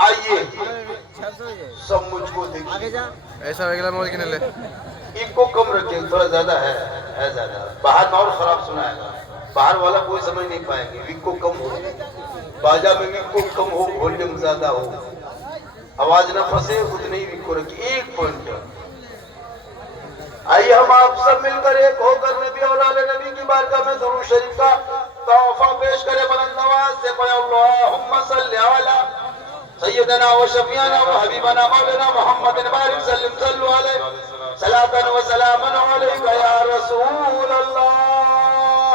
आइए सब मुझको देखिए ऐसा वेगला मोबाइल किने ले इनको कम रखिए, थोड़ा ज्यादा है ज्यादा। बाहर में और खराब सुनाएगा, बाहर वाला कोई समझ नहीं पाएंगे। इनको कम हो, बाजा में इनको कम हो, वॉल्यूम ज्यादा हो, आवाज ना फंसे, उतने ही इनको रखिए। एक पॉइंट। आइए हम आप सब मिलकर एक होकर नबी और आले नबी की बारगाह में दुरूद शरीफ का तोहफा पेश करें। बुलंद आवाज से पढ़े अल्लाहुम्मा सल्ली अला सय्यदना व शफीअना व हबीबना मौलाना मुहम्मद बारिक सल्लल्लाहु अलैहि सलातन व सलामन अलैका या रसूल अल्लाह।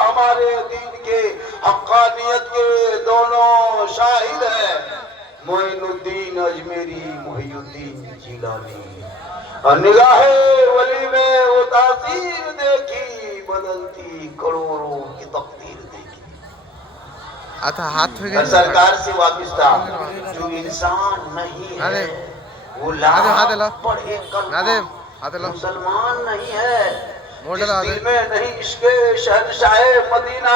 हमारे दीन के हक्कानियत के दोनों शाहिद हैं, मोइनुद्दीन अजमेरी, मोहिउद्दीन जिलानी। और निगाहे वली में वो तासीर देखी, बदलती करोड़ों की तकदीर देखी। आता हाथ में सरकार से वापिस्ता जो इंसान नहीं है वो पढ़े मुसलमान नहीं है। दिल में नहीं इश्क शहंशाह मदीना,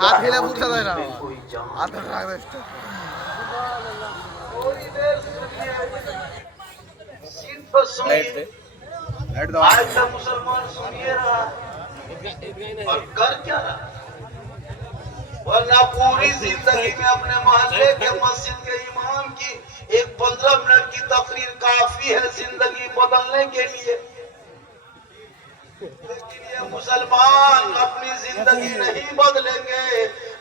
हाथ हिला पूछा था ना कोई जान। हाथ रख दे आज का मुसलमान सुनिए रहा और कर क्या रहा, वरना पूरी जिंदगी में अपने मोहल्ले के मस्जिद के इमाम की एक 15 मिनट की तकरीर काफी है जिंदगी बदलने के लिए। लेकिन ये मुसलमान अपनी जिंदगी नहीं बदलेंगे,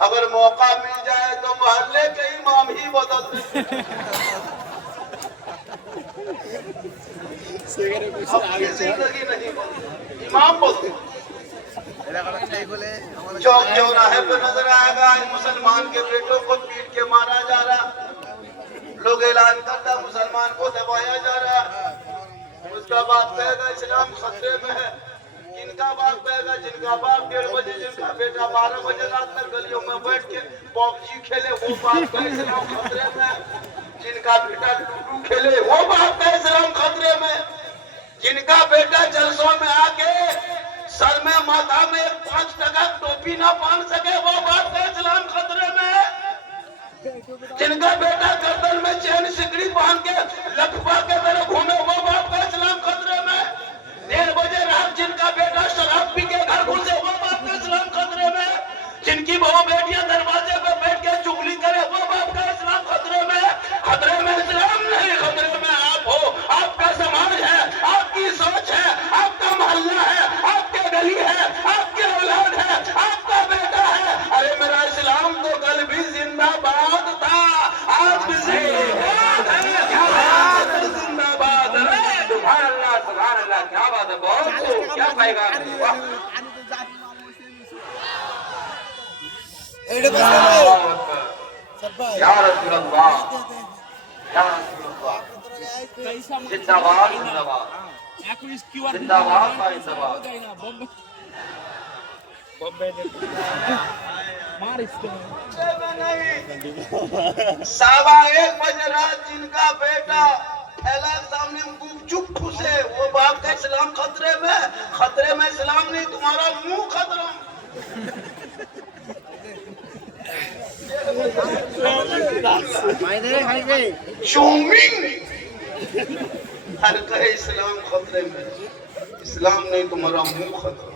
अगर मौका मिल जाए तो मोहल्ले के इमाम ही बदल देंगे। जिंदगी नहीं बदलेगी, इमाम बदले। चौक चौराहे पे नजर आएगा आज मुसलमान के बेटों को पीट के मारा जा रहा, लोग ऐलान करता मुसलमान को दबाया जा रहा। उसका बाप कहेगा इस्लाम खतरे में है, किनका बाप कहेगा जिनका बाप 1:30 बजे, जिनका बेटा 12 बजे रात तक गलियों में बैठ के पबजी खेले वो बाप का इस्लाम खतरे में, जिनका बेटा लूडो खेले वो बाप का इस्लाम खतरे में, जिनका बेटा जलसों में आके सर में माथा में 5 टका टोपी ना पहन सके वो बाप का इस्लाम खतरे में, जिनका बेटा गर्दन में चैन सिकड़ी पहन के लखपा के तरह घूमे वो बाप का इस्लाम खतरे में, 1:30 बजे रात जिनका बेटा शराब पी के घर घुसे वो बाप का इस्लाम खतरे में, जिनकी बहू बेटियां दरवाजे पे बैठ के चुगली करे वो बाप का इस्लाम खतरे में। खतरे में इस्लाम नहीं, खतरे में आप हो, आपका समाज है, आपकी सोच है, आपका मोहल्ला है, आपके गली है, आपके औलाद है, आपका बेटा है। अरे मेरा इस्लाम तो कल भी जिंदाबाद था, आज भी जिंदाबाद है, जिंदाबाद है। सुभान अल्लाह, क्या बात है, बहुत क्या पाएगा या रसूल अल्लाह, या रसूल अल्लाह, जिंदाबाद जिंदाबाद जिंदाबाद जिंदाबाद। सवा 1 बजे रात जिनका बेटा थैला सामने गुपचुप घुसे वो बाप का इस्लाम खतरे में। खतरे में इस्लाम नहीं, तुम्हारा मुंह खतरा। हर कहे इस्लाम खतरे में, इस्लाम नहीं तुम्हारा मुंह खतरा।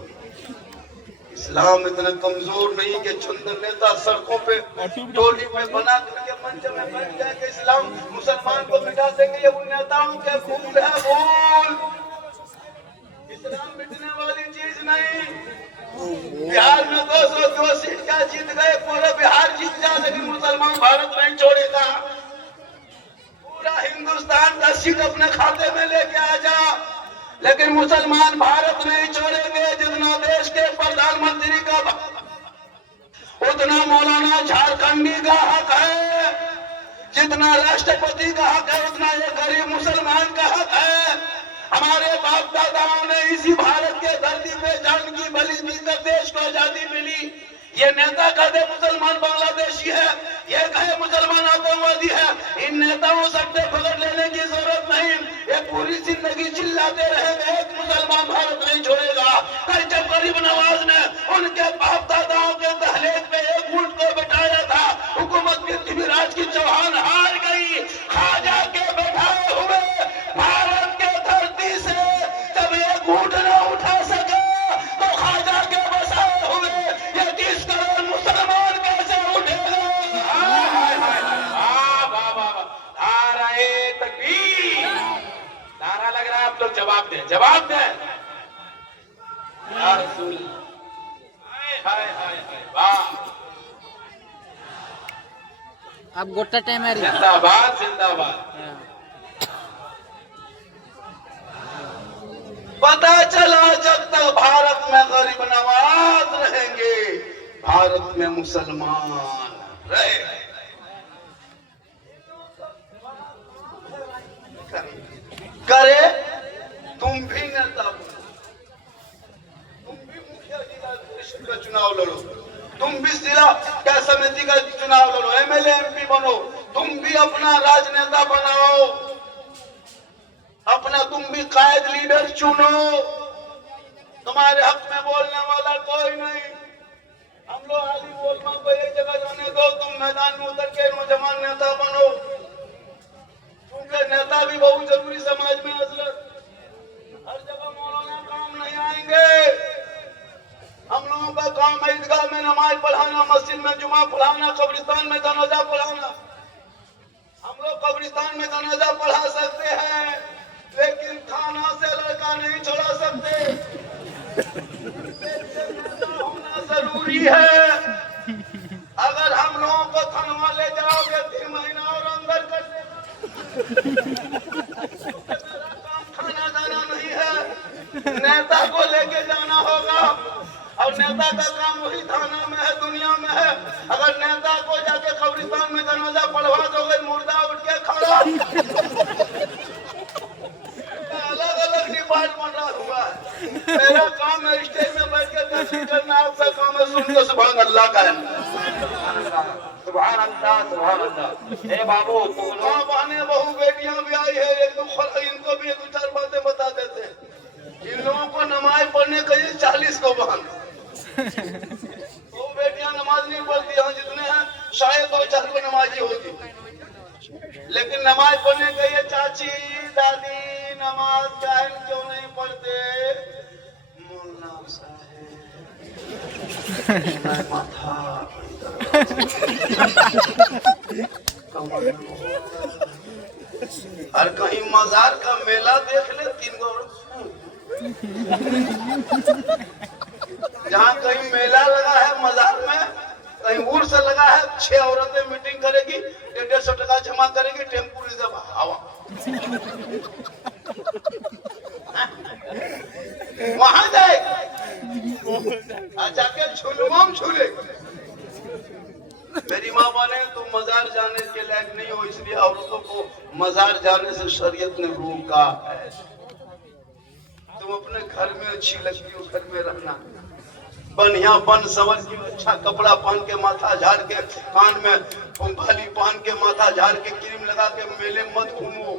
इस्लाम इतना कमजोर नहीं कि चुंदर नेता सड़कों पे टोली में बना करके मंच में बैठ जाए कि इस्लाम मुसलमान को मिटा देंगे। ये उन नेताओं के भूल है, भूल। इस्लाम मिटने वाली चीज नहीं। बिहार में 202 सीट क्या जीत गए, पूरा बिहार जीत जाए लेकिन मुसलमान भारत नहीं छोड़ेगा। पूरा हिंदुस्तान का सीट अपने खाते में लेके आ जा, लेकिन मुसलमान भारत नहीं छोड़ेंगे। जितना देश के प्रधानमंत्री का उतना मौलाना झारखंडी का हक है, जितना राष्ट्रपति का हक है उतना ये गरीब मुसलमान का हक है। हमारे बाप दादाओं ने इसी भारत के धरती पे जंग देश को आजादी मिली। ये नेता कहते मुसलमान बांग्लादेशी है, ये कहे मुसलमान आतंकवादी है। इन नेताओं से पकड़ लेने की जरूरत नहीं, ये पूरी जिंदगी चिल्लाते रहेंगे एक मुसलमान भारत नहीं छोड़ेगा। कल जब गरीब नवाज ने उनके बाप दादाओं के दहलीज पे एक ऊंट को बिठाया था, हुकूमत पृथ्वीराज की चौहान हार गई। खाजा के बैठाए हुए भारत के धरती से जब एक ऊंट न उठा सके तो खाजा के बसाए हुए ये 30 करोड़ मुसलमान कैसे उठेगा? नारे तकबीर, नारा लग रहा है, आप लोग जवाब दें, जवाब दें। या रसूल, हाय हाय हाय, वाह, अब गोटा टाइम है। जिंदाबाद जिंदाबाद। पता चला जब तक भारत में गरीब नवाज रहेंगे, भारत में मुसलमान रहे। करे तुम भी नेता बनो, तुम भी मुखिया जिला परिषद का चुनाव लड़ो, तुम भी जिला क्या समिति का चुनाव लड़ो, एमएलए एमपी बनो, तुम भी अपना राजनेता बनाओ, अपना तुम भी कायद लीडर चुनो। तुम्हारे हक में बोलने वाला कोई नहीं। हम लोग आली बोलमा को एक जगह जाने दो, तुम मैदान में उतर के नौजवान नेता बनो, क्योंकि नेता भी बहुत जरूरी समाज में। हजरत हर जगह मौलाना काम नहीं आएंगे। हम लोगों का काम है ईदगाह में नमाज पढ़ाना, मस्जिद में जुमा पढ़ाना, कब्रिस्तान में जनाजा पढ़ाना। हम लोग कब्रिस्तान में जनाजा पढ़ा सकते हैं, लेकिन थाना से लड़का नहीं छोड़ा सकते। होना जरूरी है। अगर हम लोगों को थाना ले जाओगे 3 महीना और अंदर कर देगा। काम थाना जाना नहीं है, नेता को लेके जाना होगा, और नेता का काम वही थाना में है, दुनिया में है। अगर नेता को जाके कब्रिस्तान में जनाजा पढ़वा दोगे, मुर्दा उठ के खड़ा, अलग अलग डिपार्टमेंट हुआ है। मेरा काम है स्टेज में बैठ के दर्शन करना, आपका काम है सुन के सुभान अल्लाह का है। सुभान अल्लाह सुभान अल्लाह। ए बाबू, माँ बहने बहू बेटियां भी आई है, एक दो इनको भी 2-4 बातें बता देते हैं। इन लोगों को नमाज पढ़ने कहिए 40 को बहन, वो बेटियां नमाज नहीं पढ़ती हैं, जितने हैं शायद 2-4 को नमाजी होगी, लेकिन नमाज पढ़ने कहिए चाची दादी नमाज काहे क्यों नहीं पढ़ते? मौलाना साहब माथा और कहीं मजार का मेला देख ले 3 गो। जहाँ कहीं मेला लगा है मजार में, कहीं उर्स लगा है, 6 औरतें मीटिंग करेगी, 150 टका जमा करेगी, टेम्पू रिजर्व हवा। वहां जाए जाके झुलवाम झूले। मेरी माँ बने तुम मजार जाने के लायक नहीं हो, इसलिए औरतों को मजार जाने से शरीयत ने रोका है। तुम अपने घर में अच्छी लगती हो, घर में रहना, बढ़िया बन सवर के अच्छा कपड़ा पहन के, माथा झाड़ के, कान में भाली पहन के, माथा झाड़ के, क्रीम लगा के मेले मत घूमो,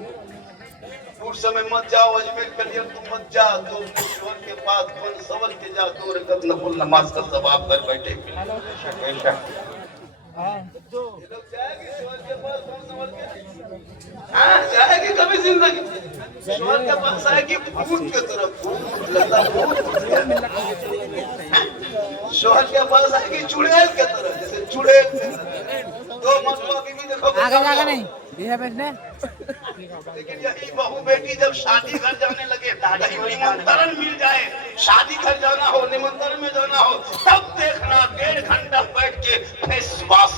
दूर समय मत जाओ, अजमेर के लिए तुम मत जा, तो ईश्वर के पास बन सवर के जा, 2 रकात नफल नमाज का सवाब कर बैठे। जाएगी कभी जिंदगी, ईश्वर के पास आएगी भूत के तरफ, भूत लगता शोहर के पास आएगी चुड़ैल के तरह, जैसे चुड़ैल। तो मरवा बीवी देखो आगे नहीं दिया बैठने। लेकिन यही बहू बेटी जब शादी घर जाने लगे, कहीं निमंत्रण मिल जाए, शादी घर जाना हो, निमंत्रण में जाना हो, तब देखना 1.5 घंटा बैठ के फेस वॉश,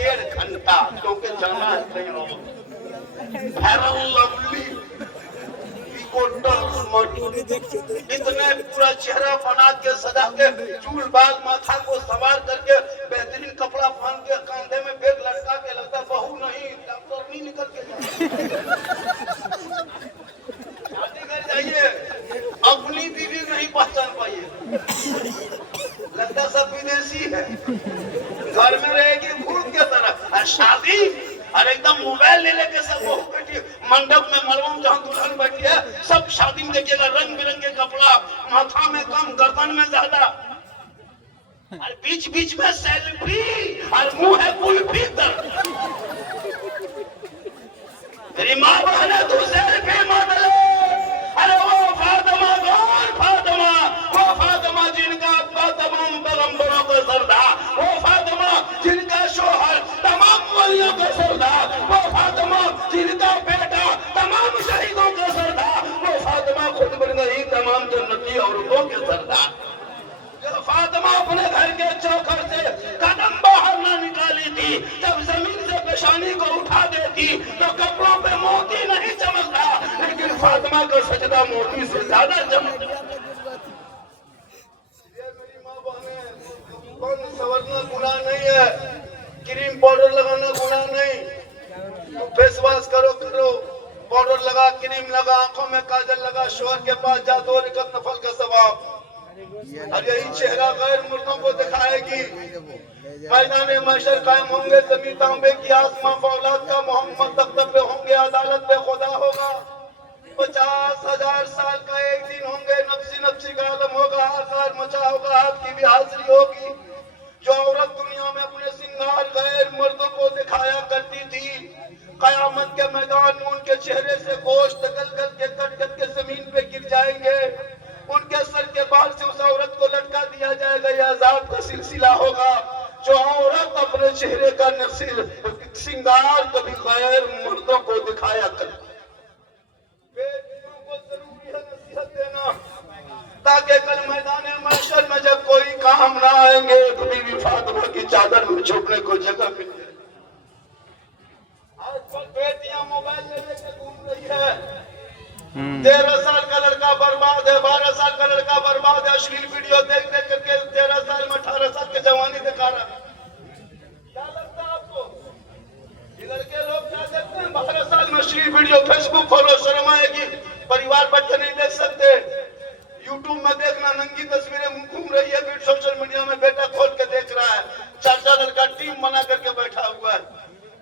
1.5 घंटा, क्योंकि जाना है कहीं इतने पूरा चेहरा बना के सजा के, चूल बाल माथा को सवार करके, बेहतरीन कपड़ा पहन के, कांधे में बैग लटका के, लगता बहू नहीं डॉक्टर नहीं निकल के शादी कर जाइए, अपनी बीवी नहीं पहचान पाइए, घर में रहेगी भूत के तरह। और शादी और एकदम मोबाइल ले लेके सब बहू बैठी मंडप में, मड़वा में जहाँ दुल्हन बैठी है, सब शादी में देखिएगा रंग बिरंगे कपड़ा, माथा में कम, गर्दन में ज्यादा, और बीच बीच में सेल्फी, और मुंह है कुल्फी तर। मेरी माँ बहने तू सेल्फी मत ले। अरे वो फातिमा कौन? फातिमा, वो फातिमा जिनका अब्बा तमाम पैगंबरों का सरदार, वो फातिमा जिनका शोहर तमाम वलियों का सरदार, वो फातिमा जिनका बेटा तमाम शहीदों का सरदार, वो फातिमा खुद बन गई तमाम जन्नती औरतों के सरदार। फातिमा अपने घर के चौखट से कदम बाहर न निकाली थी, जब जमीन से पेशानी को उठा देती तो कपड़ों पे मोती नहीं चमकता, लेकिन फातिमा का सजदा मोती से ज्यादा चमकता। मेरी माँ बहने, संवरना गुनाह नहीं है, क्रीम पाउडर लगाना गुनाह नहीं। फेस वॉश करो, पाउडर लगा, क्रीम लगा, आंखों में काजल लगा, शोहर के पास जा, 2 रकअत नफल का सवाब। और यही चेहरा गैर मुर्दों को दिखाएगी। मैदान महशर कायम होंगे, जमीन तांबे की, आसमां फौलाद का, मोहम्मद तख्त पे होंगे, अदालत पे खुदा होगा। 50,000 साल का एक दिन होंगे, नफ्सी नफ्सी का आलम होगा, हाहाकार मचा होगा, आपकी भी हाजिरी होगी। जो औरत दुनिया में अपने सिंगार गैर मर्दों को दिखाया करती थी, कयामत के मैदान में उनके चेहरे से गोश्त गल गल के कट कट के जमीन पे गिर जाएंगे। उनके सर के बाल से उस औरत को लटका दिया जाएगा, यह अजाब का सिलसिला होगा। जो औरत अपने चेहरे का सिंगार कभी गैर मर्दों को दिखाया कर। बेटियों को जरूरी है नसीहत देना, ताकि कल मैदान महशर में जब कोई काम ना आएंगे तो बीवी फातिमा की चादर में छुपने को जगह मिले। आजकल बेटियां मोबाइल लेके घूम रही है। 13 साल का लड़का बर्बाद है, 12 साल का लड़का बर्बाद है, अश्लील वीडियो देख देख करके 13 साल में 18 साल की जवानी दिखा रहा है। क्या लगता है आपको? ये लड़के लोग क्या देखते हैं? 12 साल में अश्लील वीडियो, फेसबुक खोलो, शर्म आएगी, परिवार बैठ के नहीं देख सकते। यूट्यूब में देखना, नंगी तस्वीरें घूम रही है, फिर सोशल मीडिया में बेटा खोल के देख रहा है। 4 लड़का टीम बना करके बैठा हुआ है।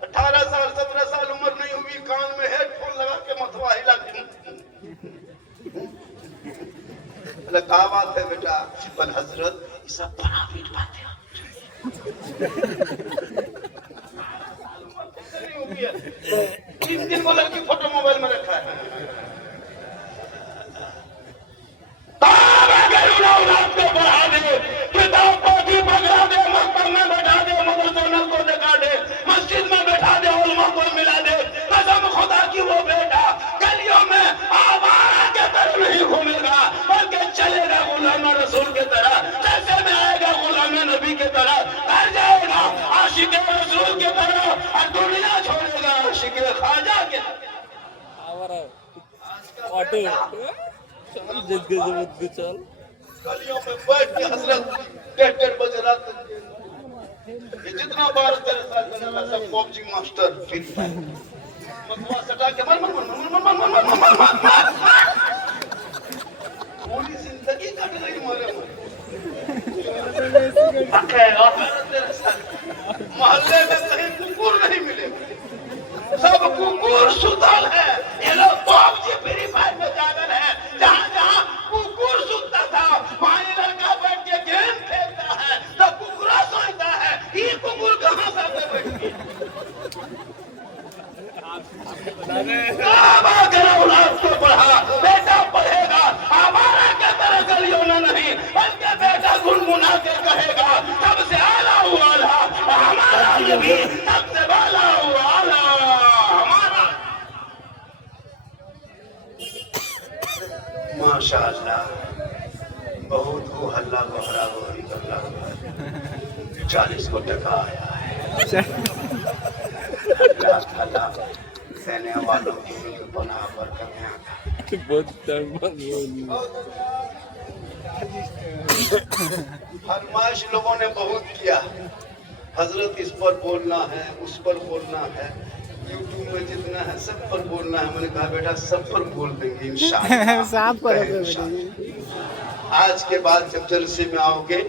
18 साल 17 साल उम्र नहीं हुई, कान में हेडफोन लगा के मथवा हिला के। क्या बात है बेटा? पर हजरत ये सब प्राइवेट बातें हैं। 3 को लड़की फोटो मोबाइल में रखा है। औलाद को बढ़ा दे, किताब कॉपी पकड़ा दे, मकतब में बैठा दे, मदरसों को दिखा दे, मस्जिद में बैठा दे, उलमा को मिला दे। कसम खुदा की वो बेटा गलियों में आवारा के तरह नहीं घूमेगा, बल्कि चलेगा गुलाम रसूल की तरह। जैसे में आएगा गुलाम नबी की तरह, घर जाएगा आशिक रसूल की तरह, और दुनिया छोड़ेगा आशिक ख्वाजा के। चल गलियों में बैठ के हजरत 1:30 बजे रात ये जितना 12-13 साल का लड़का सब PUBG master free fire Matua सटा के मर पूरी जिंदगी कट रही मारे मोहल्ले में कहीं कुकुर नहीं मिले, सब कुकुर सुतल है। ये लोग पबजी फ्री फायर में जागल है। जहाँ जहाँ कुकुर सुतता था वहाँ ये लड़का बैठ के गेम खेलता है, तो कुकुरा सोचता है ये कुकुर कहाँ से बैठ औलाद को पढ़ा, बेटा पढ़ेगा हमारा के तरह गलियों में नहीं, बल्कि बेटा गुनगुना के कहेगा सबसे आला हुआ हमारा नबी, सबसे वाला हुआ हमारा। माशाअल्लाह, बहुत को हल्ला बहरा गोरी करना 40 को टका आया है। अल्लाह देने वालों की पनाह बरकत। फरमाइश लोगों ने बहुत किया, हजरत इस पर बोलना है, उस पर बोलना है, यूट्यूब में जितना है सब पर बोलना है। मैंने कहा बेटा सब पर बोल देंगे इंशाअल्लाह। आज के बाद जब जलसे में आओगे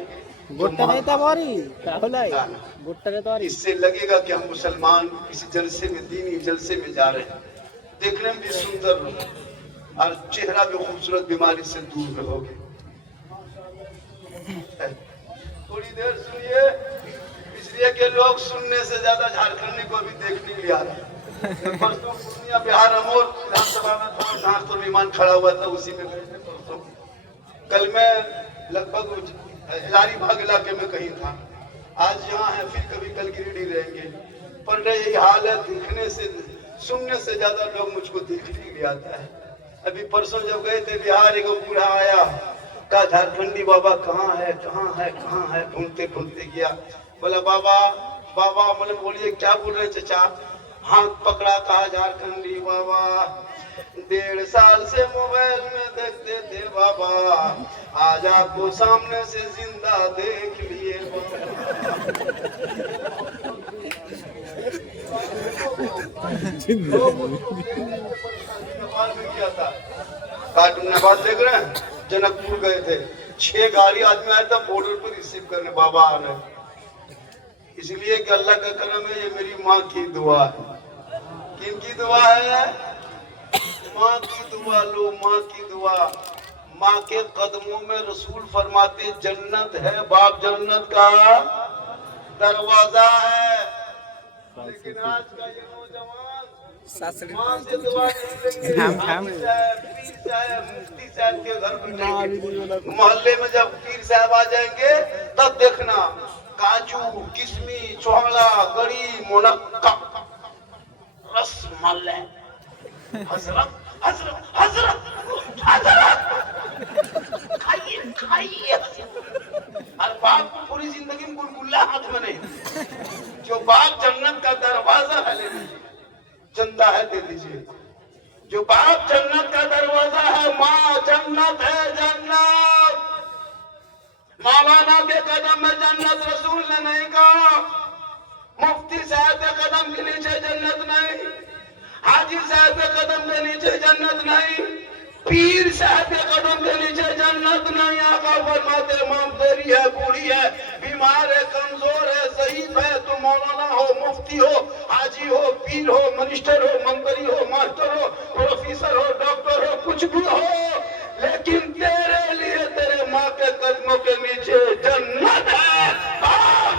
गोट्टा रहता बारी राहुल आई गोट्टा रहता बारी इससे लगेगा कि हम मुसलमान किसी जलसे में, दीनी जलसे में जा रहे हैं। देखने में भी सुंदर और चेहरा भी खूबसूरत, बीमारी से दूर रहोगे। थोड़ी देर सुनिए, इसलिए कि लोग सुनने से ज्यादा झारखंडी को भी देखने के लिए आ रहे हैं। परसों पूर्णिया बिहार अमोर विधानसभा में था, जहाँ तो विमान खड़ा हुआ था, उसी में गए थे परसों। कल मैं लगभग हजारीबाग इलाके में कहीं था, आज यहाँ है, फिर कभी कल गिरिडीह रहेंगे। पर यही हाल है, देखने से सुनने से ज्यादा लोग मुझको देखने के लिए आता है। अभी परसों जब गए थे बिहार, एक बूढ़ा आया, कहा झारखंडी बाबा कहाँ है, कहाँ है, कहाँ है, ढूंढते ढूंढते गया। बोला बाबा बाबा, बोले बोलिए क्या बोल रहे चचा? हाथ पकड़ा, कहा झारखंडी बाबा, 1.5 साल से मोबाइल में देखते थे बाबा, आज आपको सामने से जिंदा देख लिए कार्टून में बात देख रहे हैं, जनकपुर गए थे, 6 गाड़ी आदमी आया था बॉर्डर पर रिसीव करने, बाबा आ रहे। इसलिए कि अल्लाह का करम है, ये मेरी माँ की दुआ है। किन की दुआ है? माँ की दुआ लो, माँ की दुआ। माँ के कदमों में रसूल फरमाते जन्नत है, बाप जन्नत का दरवाजा है। लेकिन आज का ये नौजवान माँ से दुआ नहीं लेंगे, पीर साहब, मुफ्ती साहब के घर बैठेंगे। मोहल्ले में जब पीर साहब आ जाएंगे तब देखना, काजू, किशमिश, चौड़ा, गड़ी, मुनक्का, रसमलाई, हजरत हजरत हजरत हजरत, खाइए खाइए। और बाप को पूरी जिंदगी में गुलगुल्ला हाथ में नहीं। जो बाप जन्नत का दरवाजा है, ले लीजिए, चंदा है दे दीजिए। जो बाप जन्नत का दरवाजा है, माँ जन्नत है, जन्नत। मौलाना के कदम में जन्नत रसूल ने नहीं कहा, मुफ्ती साहब के कदम के नीचे जन्नत नहीं, हाजी साहब के कदम के नीचे जन्नत नहीं, पीर साहब के कदम के नीचे जन्नत नहीं। आका फरमाते माम तेरी है, बूढ़ी है, बीमार है, कमजोर है, ज़ईफ है, तुम मौलाना हो, मुफ्ती हो, हाजी हो, पीर हो, मिनिस्टर हो, मंत्री हो, मास्टर हो, प्रोफेसर हो, डॉक्टर हो, कुछ भी हो, लेकिन तेरे लिए तेरे माँ के कदमों के नीचे जन्नत है,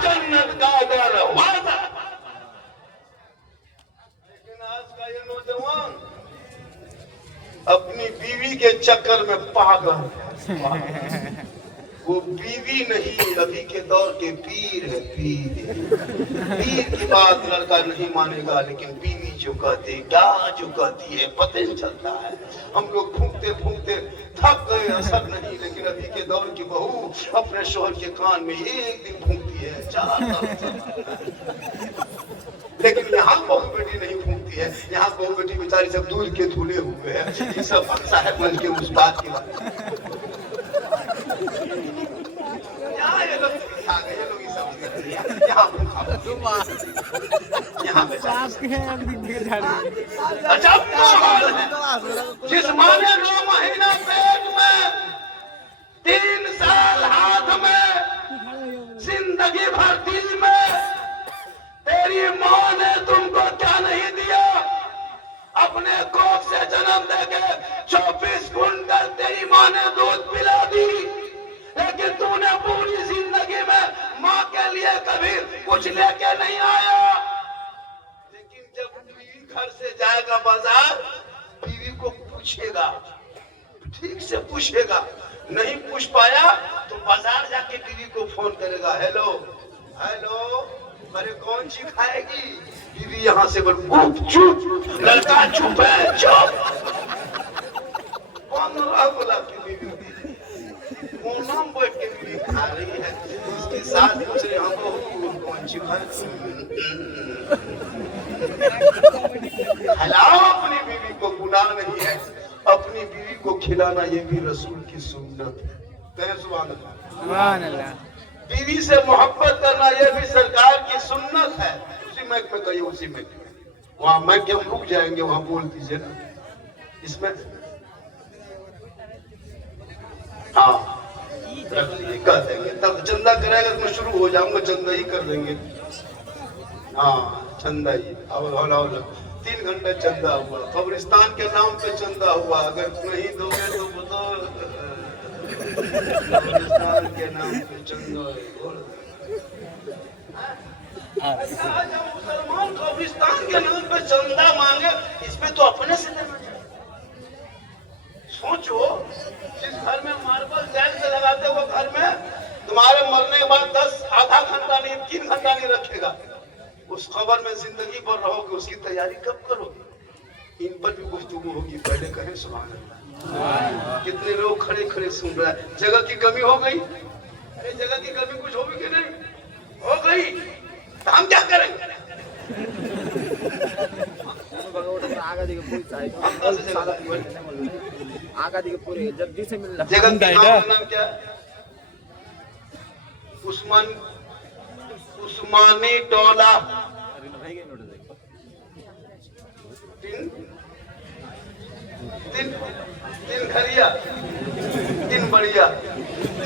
जन्नत का दरवाजा। लेकिन आज का ये नौजवान अपनी बीवी के चक्कर में पागल है। वो बीवी नहीं, अभी के दौर के पीर है, पीर। पीर की बात लड़का नहीं मानेगा, लेकिन बीवी जो कहती, क्या जो कहती है पता नहीं चलता है। हम लोग फूंकते फूंकते थक गए, असर नहीं। लेकिन अभी के दौर की बहू अपने शोहर के कान में एक दिन फूंकती है, 4 साल। लेकिन यहाँ बहू बेटी नहीं फूंकती है। यहाँ बहू बेटी बेचारी सब दूध के धुले हुए हैं। ये सब साहब बन के उस बात की बात। ये लोग आ गए, ये लोग ये सब यहाँ अजब माहौल है। जिस माँ ने 9 महीना पेट में, 3 साल हाथ में, जिंदगी भर दिल में, तेरी माँ ने तुमको क्या नहीं दिया? अपने कोख से जन्म देके 24 कुंटल तेरी माँ ने दूध पिला दी, लेकिन तूने पूरी जिंदगी में माँ के लिए कभी कुछ लेके नहीं आया। लेकिन जब बीवी घर से जाएगा बाजार, बीवी को पूछेगा, ठीक से पूछेगा, नहीं पूछ पाया तो बाजार जाके बीवी को फोन करेगा, हेलो हेलो, अरे कौन सी खाएगी? बीवी यहाँ से बोल, चुप, लड़का चुप है, चुप। कौन रहा बोला कि बीवी कोना बैठ के बीवी खा रही है, उसके साथ पूछ रहे हम कौन सी खाएगी? खिलाओ अपनी बीवी को, गुनाह नहीं है। अपनी बीवी को खिलाना ये भी रसूल की सुन्नत है। कहे सुभान अल्लाह। बीवी से मोहब्बत करना ये भी सरकार की सुन्नत है। उसी मैक में कहिए, उसी मैक में, वहाँ मैक के हम रुक जाएंगे, वहाँ बोल दीजिए ना इसमें। हाँ रख लिए, कह देंगे तब चंदा कराएगा तो मैं शुरू हो जाऊंगा, चंदा ही कर देंगे। हाँ चंदा ही, अब 3 घंटा चंदा हुआ, कब्रिस्तान के नाम पे चंदा हुआ, अगर नहीं दोगे तो बताओ। कब्रिस्तान के नाम पे चंदा मुसलमान कब्रिस्तान के नाम पे चंदा मांगे, इस पे तो अपने से देना चाहिए। सोचो, जिस घर में मार्बल जैल से लगाते हो घर में तुम्हारे मरने के बाद 10 आधा घंटा नहीं 3 घंटा नहीं रखेगा, उस खबर में जिंदगी भर रहोगे, उसकी तैयारी कब करोगे? इन पर भी गुफ्तगू होगी, पहले कहें सुभान अल्लाह। कितने लोग खड़े खड़े सुन रहे हैं, जगह की कमी हो गई? अरे जगह की कमी कुछ होगी कि नहीं? हो गई तो हम क्या करेंगे? जल्दी से मिलना। जगह का नाम क्या है? उस्मानी टोला, तीन घरिया, 3 बढ़िया,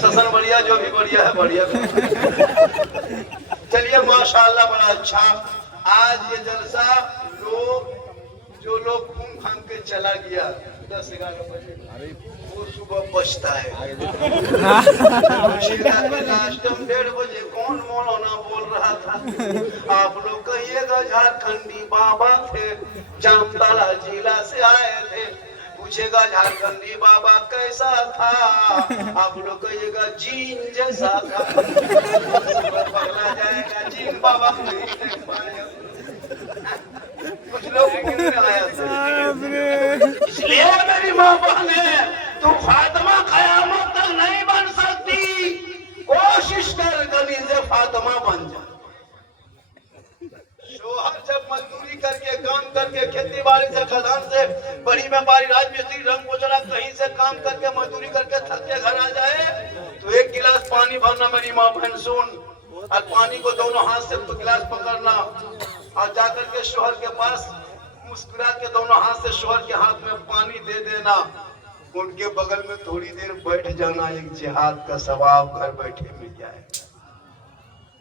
ससन बढ़िया, जो भी बढ़िया है बढ़िया। चलिए माशाअल्लाह बड़ा अच्छा। आज ये जलसा जो लोग घूम घाम के चला गया 10-11 बजे, वो सुबह बचता है। लास्ट 1:30 बजे कौन मौलाना बोल रहा था? आप लोग कहिएगा झारखंडी बाबा थे, जामताड़ा जिला से आए थे। पूछेगा झारखंडी बाबा कैसा था? आप लोग कहिएगा जीन जैसा था। पगला जाएगा, जीन बाबा नहीं देख पाएगा। कुछ लोग आया था, इसलिए मेरी माँ बहने, तू फातिमा कयामत तक नहीं बन सकती, कोशिश कर गली से फातिमा बन जा। शोहर जब मजदूरी करके काम करके खेती बाड़ी से खदान से बड़ी व्यापारी राजमिस्त्री रंग पोचड़ा कहीं से काम करके मजदूरी करके थक के घर आ जाए तो 1 गिलास पानी भरना मेरी माँ बहन सुन, और पानी को दोनों हाथ से गिलास पकड़ना और जाकर के शोहर के पास मुस्कुरा के दोनों हाथ से शोहर के हाथ में पानी दे देना, उनके बगल में थोड़ी देर बैठ जाना, एक जिहाद का सवाब घर बैठे मिल जाए।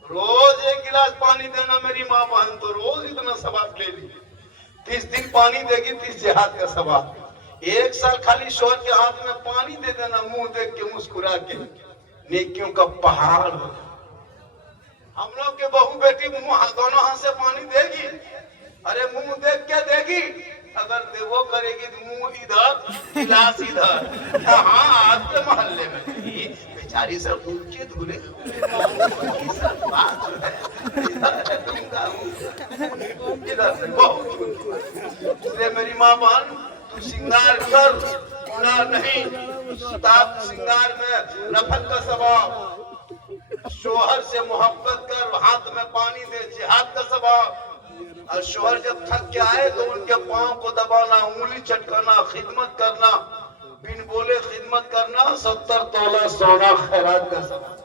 रोज 1 गिलास पानी देना मेरी माँ बहन, तो रोज इतना सवाब ले ली। 30 दिन पानी देगी, 30 जिहाद का सवाब। 1 साल खाली शोहर के हाथ में पानी दे देना, मुंह देख के मुस्कुरा के, नेकियों का पहाड़ हो। हम लोग के बहू बेटी मुंह दोनों हाथ से पानी देगी, अरे मुंह देख के देगी, अगर देवो करेगी तो मुंह इधर गिलास इधर। हाँ आपके मोहल्ले में बेचारी सब उनके धुले मेरी माँ बहन, तू श्रृंगार कर, गुनाह नहीं। श्रृंगार में नफल का सवाब, शोहर से मोहब्बत कर, हाथ में पानी दे, जिहाद का सवाब। और शोहर जब थक के आए तो उनके पाँव को दबाना, उंगली चटकाना, खिदमत करना, बिन बोले खिदमत करना, 70 तोला सोना खैरात का सवाब।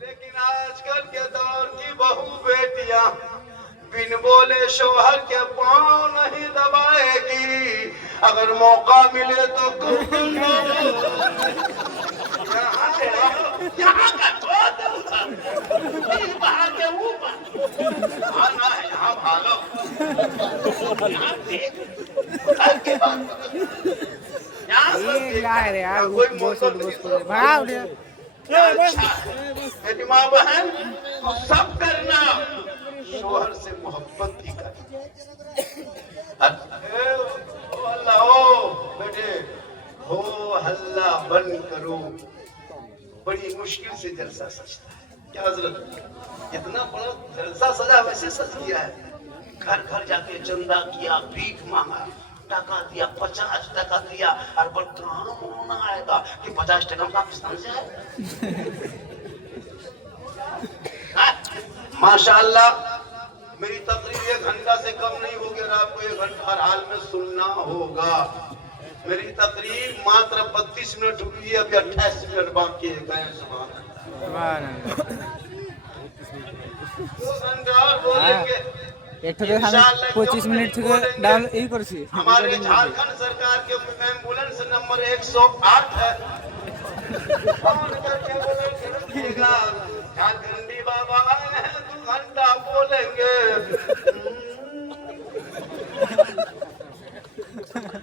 लेकिन आजकल के दौर की बहू बेटियां बिन बोले शोहर के पाँव नहीं दबाएगी, अगर मौका मिले तो यहाँ का के ऊपर आना है, यहाँ भालो, यहाँ देख, कोई मौसम मेरी माँ बहन तो सब करना, शोहर से मोहब्बत भी करना। अल्लाह हो बेटे, हो हल्ला बंद करो। बड़ी मुश्किल से जलसा सजता है, क्या हजरत? इतना बड़ा जलसा सजा वैसे सज गया है। घर घर जाके चंदा किया, भीख मांगा, टका दिया, 50 टका दिया, और पर कहाँ होना आएगा कि 50 टका पाकिस्तान से आए। माशाअल्लाह मेरी तकरीर 1 घंटा से कम नहीं होगी, और आपको 1 घंटा हर हाल में सुनना होगा। मेरी तकरीर मात्र 32 मिनट हुई है, अभी 28 मिनट बाकी है। कहें सुभान अल्लाह। 25 मिनट डाल यही करছি। हमारे झारखंड सरकार के एम्बुलेंस नंबर 108 है। फोन करके बोलेगा झारखंडी बाबा आए हैं 2 घंटा बोलेंगे।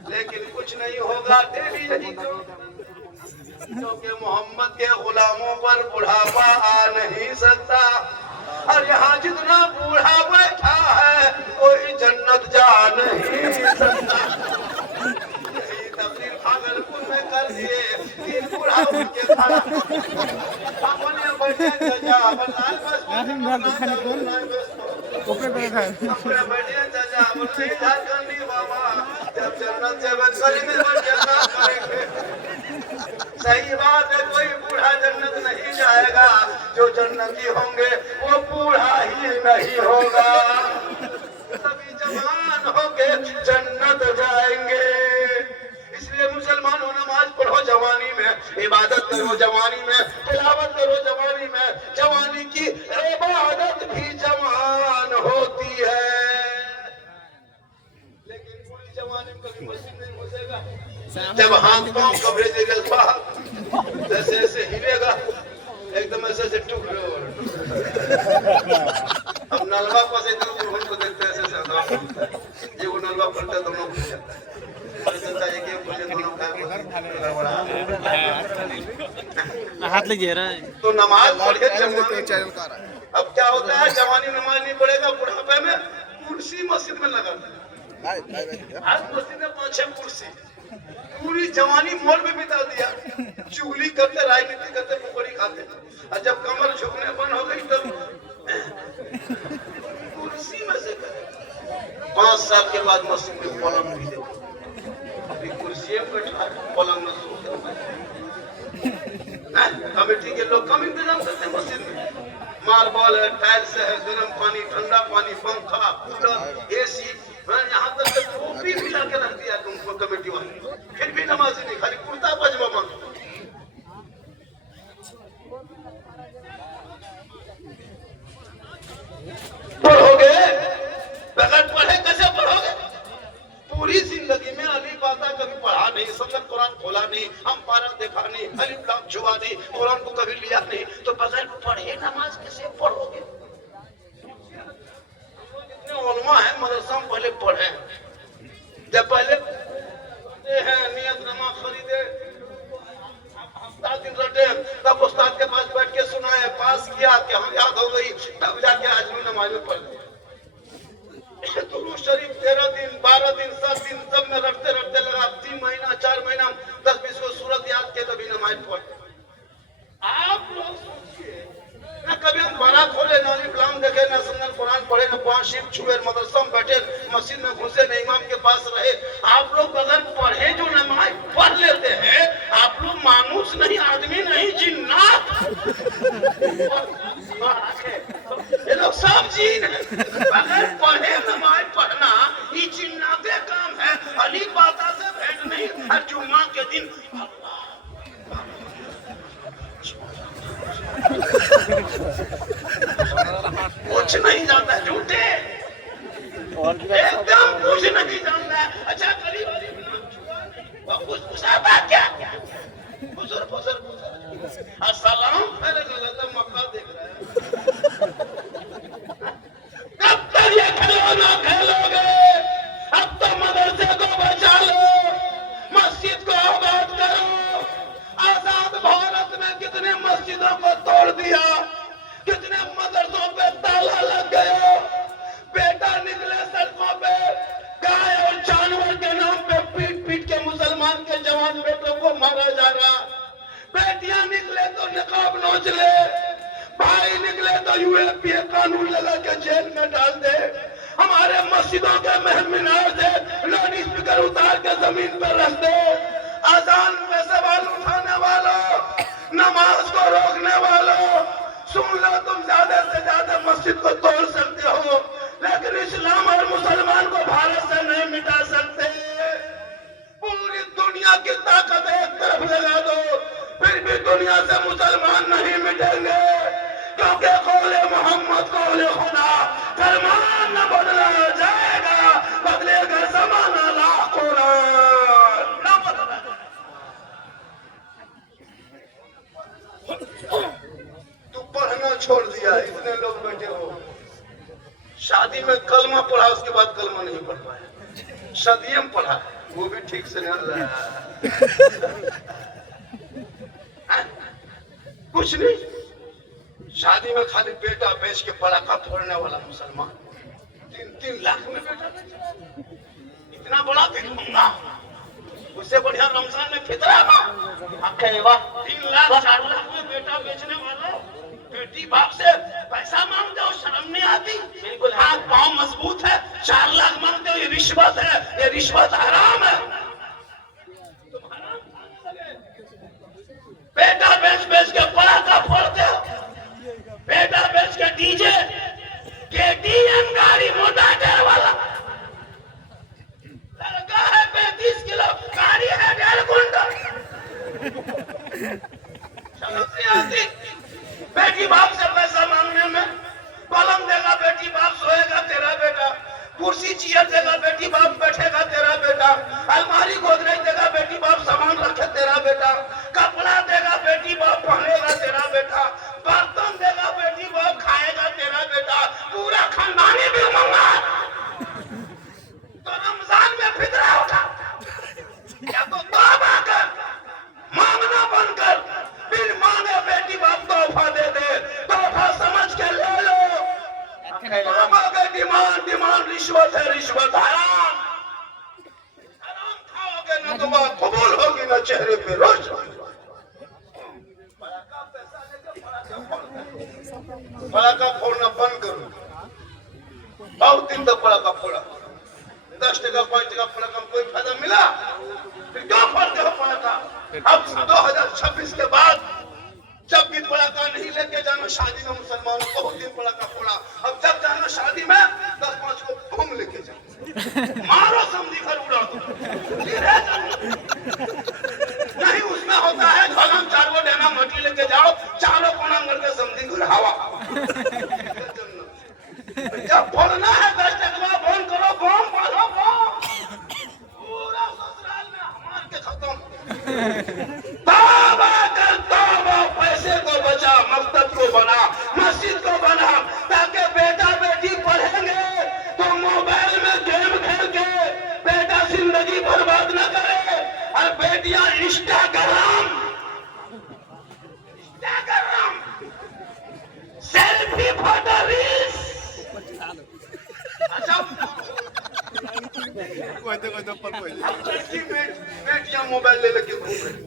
लेकिन कुछ नहीं होगा डेली यही क्योंकि मोहम्मद के गुलामों पर बुढ़ापा आ नहीं सकता और यहाँ जितना बूढ़ा बैठा है कोई जन्नत जा नहीं सकता। तफसीर भागलपुर में कर दिए 3 बूढ़ा उनके खड़ा अपने बैठे जा बताए बस अपने बैठे जा बोले झारखंडी बाबा जब जन्नत से बच करेंगे जन्नत करेंगे। सही बात है, कोई बूढ़ा जन्नत नहीं जाएगा, जो जन्नती होंगे वो बूढ़ा ही नहीं होगा, सभी जवान होके जन्नत जाएंगे। इसलिए मुसलमानों नमाज पढ़ो जवानी में, इबादत करो जवानी में, तिलावत करो जवानी में। जवानी की इबादत भी जवान होती है, लेकिन पूरी जवानी में कभी मस्जिद नहीं घुसेगा। जब हाथ पांव को भेजेगा बाहर ऐसे ऐसे हिलेगा एकदम ऐसे ऐसे टूट रहे। अब नलवा पास इधर को देखते हैं ऐसे ये वो नलवा पलटा दोनों खुल जाता है। हाथ लग जा रहा है तो नमाज पढ़े चैनल का रहा है। अब क्या होता है जवानी नमाज नहीं पढ़ेगा बुढ़ापे में कुर्सी मस्जिद में लगाता है। आज मस्जिद में 5-6 कुर्सी पूरी जवानी मॉल में बिता दिया, चुगली करते राजनीति करते पकौड़ी खाते और जब कमर झुकने बंद हो गई तब कुर्सी में से 5 साल के बाद मस्जिद में पलंग भी देखो अभी कुर्सी में बैठा पलंग में सोते कमेटी के लोग कम इंतजाम करते हैं मस्जिद में, मार्बल है, टाइल्स है, गर्म पानी, ठंडा पानी, पंखा, कूलर, एसी, यहाँ तक टोपी भी ला के रख दिया तुमको कमेटी वाले, फिर भी नमाज नहीं, खाली कुर्ता पजामा मांगो। पढ़ोगे बगैर पढ़े कैसे पढ़ोगे? पूरी जिंदगी में अली बाता कभी पढ़ा नहीं, सफर कुरान खोला नहीं, हम पारा देखा नहीं, अली लाम छुआ नहीं, कुरान को कभी लिया नहीं, तो बगैर पढ़े नमाज कैसे पढ़ोगे? जितने उलमा है मदरसा में पहले पढ़े, जब पहले हैं नियत नमा खरीदे हफ्ता दिन रटे तब उस्ताद के पास बैठ के सुनाए, पास किया कि हम याद हो गई, तब जाके आजमी नमाज में पढ़ लिया। दुरूद शरीफ 13 दिन 12 दिन 7 दिन सब में रटते रटते लगा 3 महीना 4 महीना 10-20 को सूरत याद के तभी नमाज पढ़े। आप लोग सोचिए ना, कभी हम बड़ा खोले ना इस्लाम देखे ना सुन्नत कुरान पढ़े ना कुरान शरीफ छुए, मदरसा में बैठे, मस्जिद में घुसे ना इमाम के पास रहे। आप लोग अगर पढ़े जो नमाज पढ़ लेते हैं, आप लोग मानुस नहीं, आदमी नहीं, जिन्नात ये लोग सब जीन है। अगर पढ़े नमाज पढ़ना ये जिन्नाते काम है, अली बाता से भेंट नहीं। हर जुम्मा के दिन कुछ नहीं जानता, झूठे एकदम कुछ नहीं जानता है। अच्छा गरीब क्या सलाम मक्का देख रहा है। कब तक ये खिलौना खेलोगे? अब तो मदरसे को बचा लो, मस्जिद को आबाद करो। आजाद भारत में कितने मस्जिदों को तोड़ दिया, कितने मदरसों पे ताला लग गया, बेटा निकले सड़कों पे, गाय और जानवर के नाम पे पीट पीट के मुसलमान के जवान बेटों को मारा जा रहा। बेटियां निकले तो निकाब नोच ले, भाई निकले तो यूएपीए कानून लगा के जेल में डाल दे। हमारे मस्जिदों के मीनार से लाउड स्पीकर उतार के जमीन पर रख दे। अजान में सवाल उठाने वालों, नमाज को रोकने वालों, सुन लो, तुम ज्यादा से ज्यादा मस्जिद को तोड़ सकते हो, लेकिन इस्लाम और मुसलमान को भारत से नहीं मिटा सकते। पूरी दुनिया की ताकत एक तरफ लगा दो, फिर भी दुनिया से मुसलमान नहीं मिटेंगे, क्योंकि कौले मोहम्मद कौले खुदा, फरमान न बदला जाएगा, बदलेगा ज़माना ला कुरान न बदला। कलमा पढ़ा, उसके बाद कलमा नहीं पढ़ पाया। सदियम पढ़ा, वो भी ठीक से नहीं रहा। कुछ नहीं, शादी में खाली बेटा बेच के पटाखा फोड़ने वाला मुसलमान 3-3 लाख में बेटा बेचा। इतना बड़ा भिखमंगा, उससे बढ़िया रमजान में फितरा 3 लाख 4 लाख में बेटा बेचने वाला बेटी बाप से पैसा मांगते हो, शर्म नहीं आती? बिल्कुल, हाथ पांव मजबूत है, 4 लाख मांगते हो, ये रिश्वत है, ये रिश्वत हराम है। तुम हराम खाने लगे। बेटा बेच बेच के पटाखा फोड़ते हो, बेटा बेच के डीजे केटीएम गाड़ी मोटा टायर वाला, लड़का है 35 किलो, गाड़ी है 1.5 कुंटल। समझ नहीं आती? बेटी बाप से पैसा मांगने में, पलंग देगा बेटी बाप, सोएगा तेरा बेटा, कुर्सी चेयर देगा बेटी बाप, बैठेगा तेरा बेटा, अलमारी गोदरेज देगा बेटी बाप, सामान रखे तेरा बेटा, कपड़ा देगा बेटी बाप, पहनेगा तेरा बेटा, बर्तन देगा बेटी बाप, खाएगा तेरा बेटा, पूरा खानदानी भी मंगा। तो रमजान में फितरा उठा, या तो तौबा कर, मांगना बंद कर, बिन मांगे बेटी बाप तोहफा दे दे, तोहफा समझ के ले लो। डिमांड रिश्वत है, रिश्वत हराम। हराम खाओगे ना तो बात कबूल होगी ना चेहरे पे रोज। पटाखा फोड़ना बंद करो। बहुत दिन तक पटाखा फोड़ा, 10 टका 5 टका पटाखा में कोई फायदा मिला? फिर क्यों फोड़ते हो पटाखा? अब 2026 के बाद जब भी पटाखा नहीं लेके जाना शादी में मुसलमानों, बहुत दिन पटाखा फोड़ा, अब जब जाना शादी में 10-5 को बम लेके जाओ, मारो समझी घर उड़ा दो। नहीं, उसमें होता है घरम 4 गो डेना मटी लेके जाओ, चारों कोना करके समझी घर हवा। जब फोड़ना है 10 टका बम करो, बम मारो, बम पूरा ससुराल में हमार के खत्म। तौबा कर, तौबा, पैसे को बचा, मकसद को बना, मस्जिद को बना, ताकि बेटा बेटी पढ़ेंगे तो मोबाइल में गेम खेल के बेटा जिंदगी बर्बाद न करे, और बेटियां इंस्टाग्राम सेल्फी फोटो रील्स। अच्छा, बेटियां मोबाइल ले लेके घूम रही,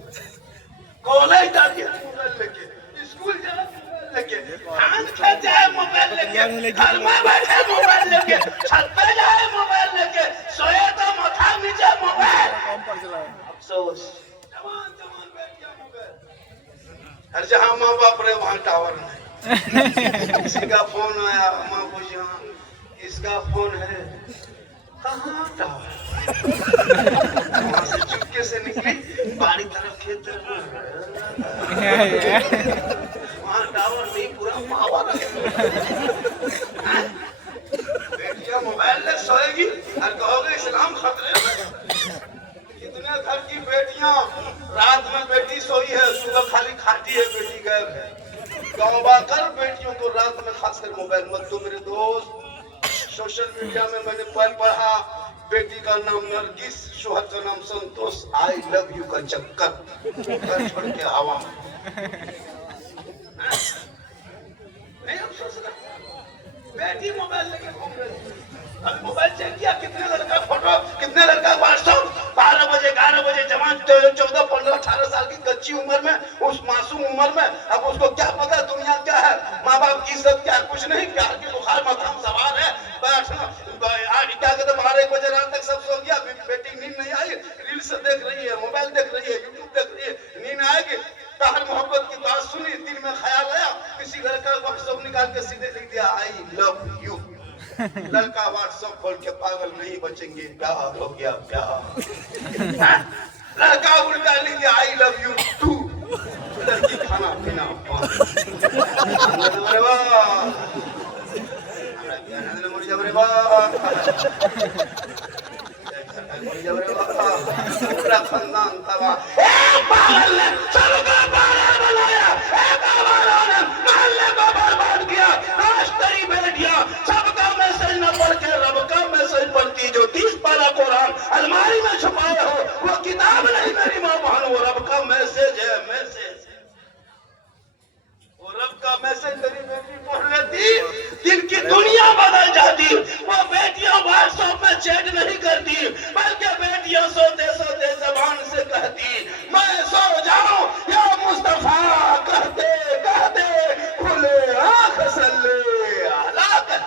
कॉलेज जाती है मोबाइल लेके, स्कूल जाए मोबाइल लेके, खान खा जाए मोबाइल लेके, घर में बैठे मोबाइल लेके, छत पे जाए मोबाइल लेके, सोए तो माथा नीचे मोबाइल। अफसोस, जवान जवान बेटियां मोबाइल, हर जहाँ माँ बाप रहे वहाँ टावर नहीं। किसी का फोन आया, माँ पूछी इसका फोन है, कहाँ टावर? वहाँ से चुपके से निकली, बाड़ी तरफ खेत वहाँ टावर नहीं, पूरा पावर है। बेटियां मोबाइल ले सोएगी और कहोगे इस्लाम खतरे में। कितने घर की बेटियां रात में बेटी सोई है, सुबह खाली खाती है, बेटी गायब है। तौबा कर, बेटियों को रात में खासकर मोबाइल मत दो मेरे दोस्त। सोशल मीडिया में मैंने पढ़ा, बेटी का नाम नरगिस, शोहर का नाम संतोष, आई लव यू का चक्कर घर छोड़ के हवा। नहीं अफसोस ना, बेटी मोबाइल लेके घूम रही। अभी मोबाइल चेक किया, कितने लड़का फोटो, कितने लड़का व्हाट्सएप, 12 बजे 11 बजे जवान 14 15 18 साल की कच्ची उम्र में, उस मासूम उम्र में, अब उसको क्या पता दुनिया क्या है, माँ बाप की इज्जत क्या, कुछ नहीं, प्यार की बुखार मकाम सवार है, बैठना क्या कहते 12-1 बजे रात तक सब सो गया, बेटी नींद नहीं आई, रील्स देख रही है, मोबाइल देख रही है, यूट्यूब देख रही है, नींद आएगी, प्यार मोहब्बत की बात सुनी, दिल में ख्याल आया, किसी घर का व्हाट्सएप निकाल के सीधे लिख दिया आई लव यू। लड़का व्हाट्सएप खोल के पागल नहीं बचेंगे, प्यार हो गया प्यार। लड़का उल्टा लिख दिया आई लव यू टू। लड़की खाना पीना पूरा खानदान तबाह। पागल ने सबका पागल बनाया, मोहल्ले को बर्बाद किया, आज तेरी बेटियां सबका मैसेज न पढ़ के मेरा कुरान अलमारी में छुपाए हो, वो किताब नहीं मेरी माँ बहन, वो रब का मैसेज है, मैसेज। वो रब का मैसेज तेरी बेटी पढ़ लेती, दिल की दुनिया बदल जाती। वो बेटियां व्हाट्सएप में चैट नहीं करती, बल्कि बेटियां सोते सोते जबान से कहती मैं सो जाऊं या मुस्तफा, कहते कहते खुले आंख सल्ले अला कर।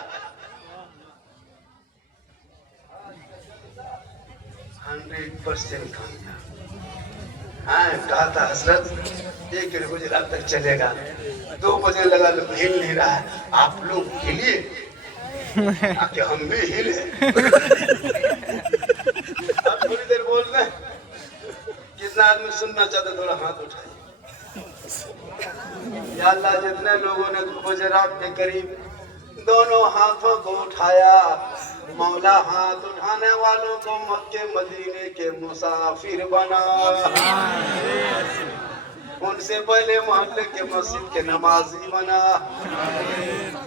100% कामयाब। हाँ कहा था हजरत 1 गुजरात तक चलेगा, 2 बजे लगा लोग हिल नहीं रहा है, आप लोग हिलिए ताकि हम भी हिले। आप थोड़ी देर बोल रहे, कितना आदमी सुनना चाहते थोड़ा हाथ उठाइए। या अल्लाह जितने लोगों ने गुजरात के करीब दोनों हाथों को उठाया, मौला हाथ उठाने वालों को मक्के मदीने के मुसाफिर बना। उनसे पहले मोहल्ले के मस्जिद के नमाजी बना।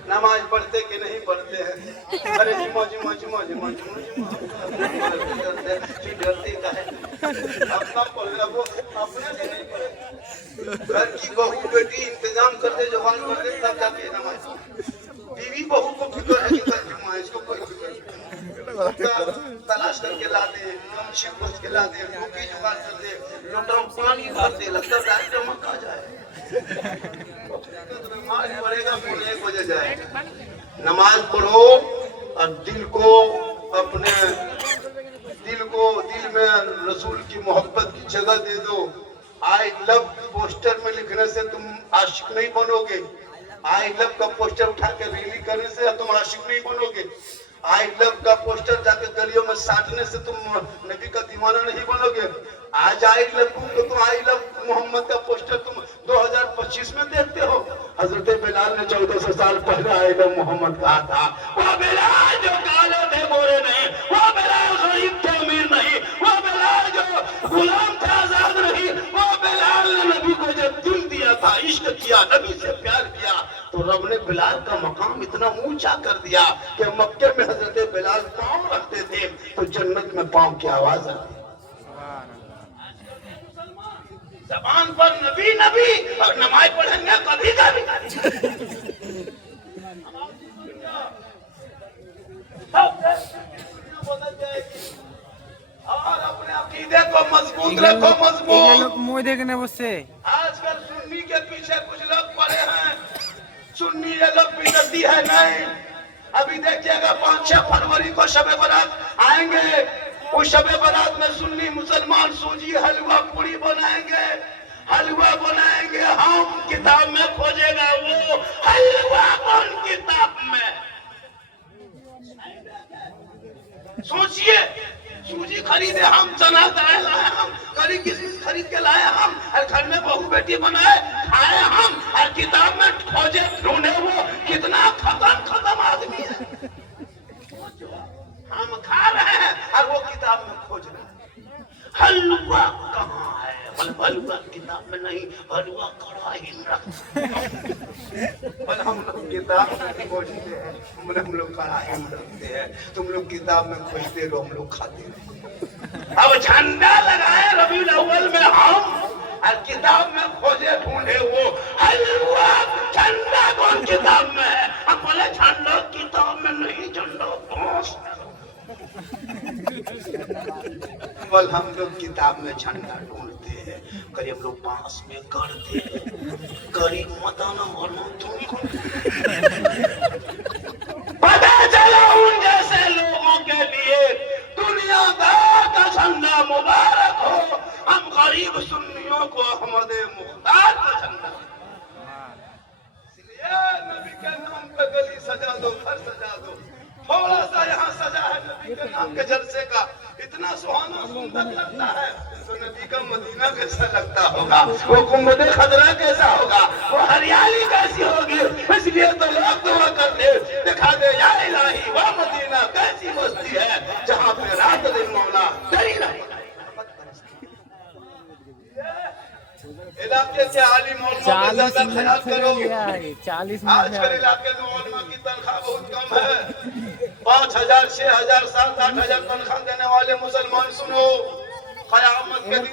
नमाज पढ़ते कि नहीं पढ़ते हैं? अरे जिमो जिमो जिमो जिमो जिमो डरते का है, अपना पढ़ रहा, वो अपने से नहीं पढ़े। घर की बहू बेटी इंतजाम कर दे, जुबान कर दे, तब जाके नमाज। बीवी बहू को फिक्र है कि नमाज को कोई तलाश करके ला दे, गमछी खोज के ला दे, टोपी जुगाड़ कर दे, लोटा पानी भर दे, लगता है डायरेक्ट मक्का जाए। नमाज पढ़ेगा फिर 1 बजे जाए। नमाज पढ़ो और दिल में रसूल की मोहब्बत की जगह दे दो। आई लव पोस्टर में लिखने से तुम आशिक नहीं बनोगे। आई लव का पोस्टर उठा के रैली करने से तुम आशिक नहीं बनोगे। आई लव का पोस्टर जाके गलियों में साटने से तुम नबी का दीवाना नहीं बनोगे। आज आई लव को तुम आई लव मोहम्मद का पोस्टर तुम 2025 में देखते हो। हजरत बिलाल ने 1400 साल पहले आई लव मोहम्मद कहा था। वो बिलाल जो काले थे गोरे नहीं, वो बिलाल गरीब थे अमीर नहीं, वो बिलाल जो गुलाम थे आजाद नहीं, वो बिलाल ने नबी को जब दिल दिया था, इश्क किया, नबी से प्यार किया, तो रब ने बिलाल का मकाम इतना ऊंचा कर दिया कि मक्के में हजरत बिलाल पांव रखते थे तो जन्नत में पांव की आवाज आती। जबान पर नबी नबी और नमाज पढ़ेंगे कभी कभी। और अपने अकीदे को मजबूत रखो, मजबूत। मुँह देखने बससे आजकल सुन्नी के पीछे कुछ लोग पड़े हैं। सुन्नी ये लोग बिगड़ती है नहीं। अभी देखिएगा 5-6 फरवरी को शबे बारात आएंगे, उस शबे बारात में सुन्नी मुसलमान सूजी हलवा पूरी बनाएंगे, हलवा बनाएंगे। हम किताब में खोजेगा वो हलवा कौन किताब में? सोचिए, सूजी खरीदे हम, चना दाल लाए हम, करी किशमिश खरीद के लाए हम, और घर में बहू बेटी बनाए खाए हम, और किताब में खोजे ढूंढे वो कितना खत्म आदमी है। हम खा रहे हैं और वो किताब में खोज रहे हैं। हलवा कहाँ है? हलवा किताब में नहीं, हलवा कढ़ाई में रखते। हम लोग किताब में खोजते हैं, हम लोग कढ़ाई में रखते हैं। तुम लोग किताब में खोजते रहो, हम लोग खाते रहो। अब झंडा लगाए रबीउल अव्वल में हम, और किताब में खोजे ढूंढे वो हलवा। झंडा कौन किताब में है? हम बोले झंडा किताब में नहीं, झंडा बांस में। केवल हम लोग किताब में झंडा ढूंढते हैं, करीब लोग बांस में गढ़ते हैं। गरीब मदाना और तुमको पता चला उन जैसे लोगों के लिए दुनियादार का झंडा मुबारक हो। हम गरीब सुन्नियों को अहमद मुख्तार का झंडा। इसलिए नबी के नाम पे गली सजा दो, घर सजा दो। थोड़ा सा यहाँ सजा है नबी के नाम के जलसे का, इतना सुहाना सुंदर लगता है। तो नबी का मदीना कैसा लगता होगा, वो गुंबद खजरा कैसा होगा, वो हरियाली कैसी होगी। इसलिए तो लोग दुआ करते, दिखा दे या इलाही वो मदीना कैसी बस्ती है जहाँ पे रात दिन मौला डरी रही। इलाके के आलिम और ज्यादा ख्याल करो। 40 आजकल इलाके में उलमा की तनख्वाह बहुत कम है। 5,000, 6,000, 7,000, 8,000 तनख्वाह देने वाले मुसलमान सुनो, क़यामत के दिन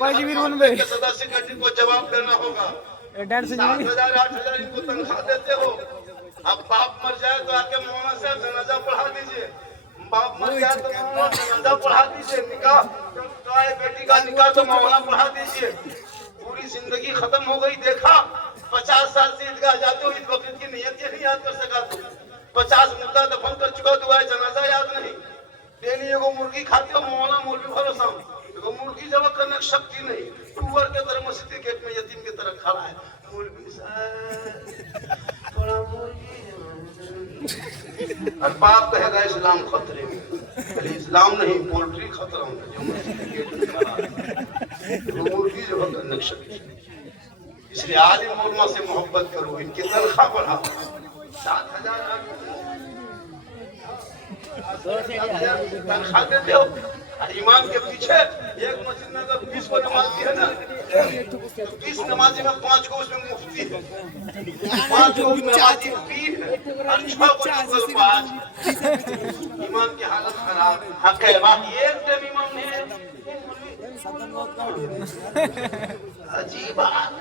के सदस्य कमेटी को जवाब देना होगा। 7,000, 8,000 इनको तनख्वाह देते हो, अब बाप मर जाए तो आके मौलाना साहब जनाजा पढ़ा दीजिए, बाप मर जाए तो मौलाना जनाजा पढ़ा दीजिए, निकाह बेटी का निकाह तो मौलाना पढ़ा दीजिए। पूरी जिंदगी खत्म हो गई। देखा 50 साल से ईदगाह जाते हो, ईद बकरीद की नियत नहीं याद कर सका तुम। 50 मुद्दा दफन कर चुका, दुआ जनाजा याद नहीं। डेली एगो मुर्गी खाते हो, मौलाना मौलवी भरोसा एगो मुर्गी जब करने की शक्ति नहीं, टूअर के तरह मस्जिद के गेट में यतीम की तरह खड़ा है। मौलवी साहब थोड़ा मुर्गी, और बाप कहेगा इस्लाम खतरे में। इस्लाम नहीं, पोल्ट्री खतरा में जो मस्जिद के गेट में खड़ा है, वो मुर्गी जो करने की शक्ति। इसलिए आलिम उलमा से मोहब्बत करो, इनकी तनख्वाह बढ़ाओ। 7,000 तनख्वाह देते हो, इमाम के पीछे एक मस्जिद में अगर 20 को नमाजी है ना, 20 नमाजी में 5 को उसमें मुफ्ती है, 5 को नमाजी पीर है, और 6 को जुगल बाज। इमाम की हालत खराब। हक है बाकी एक टाइम इमाम नहीं है, अजीब बात।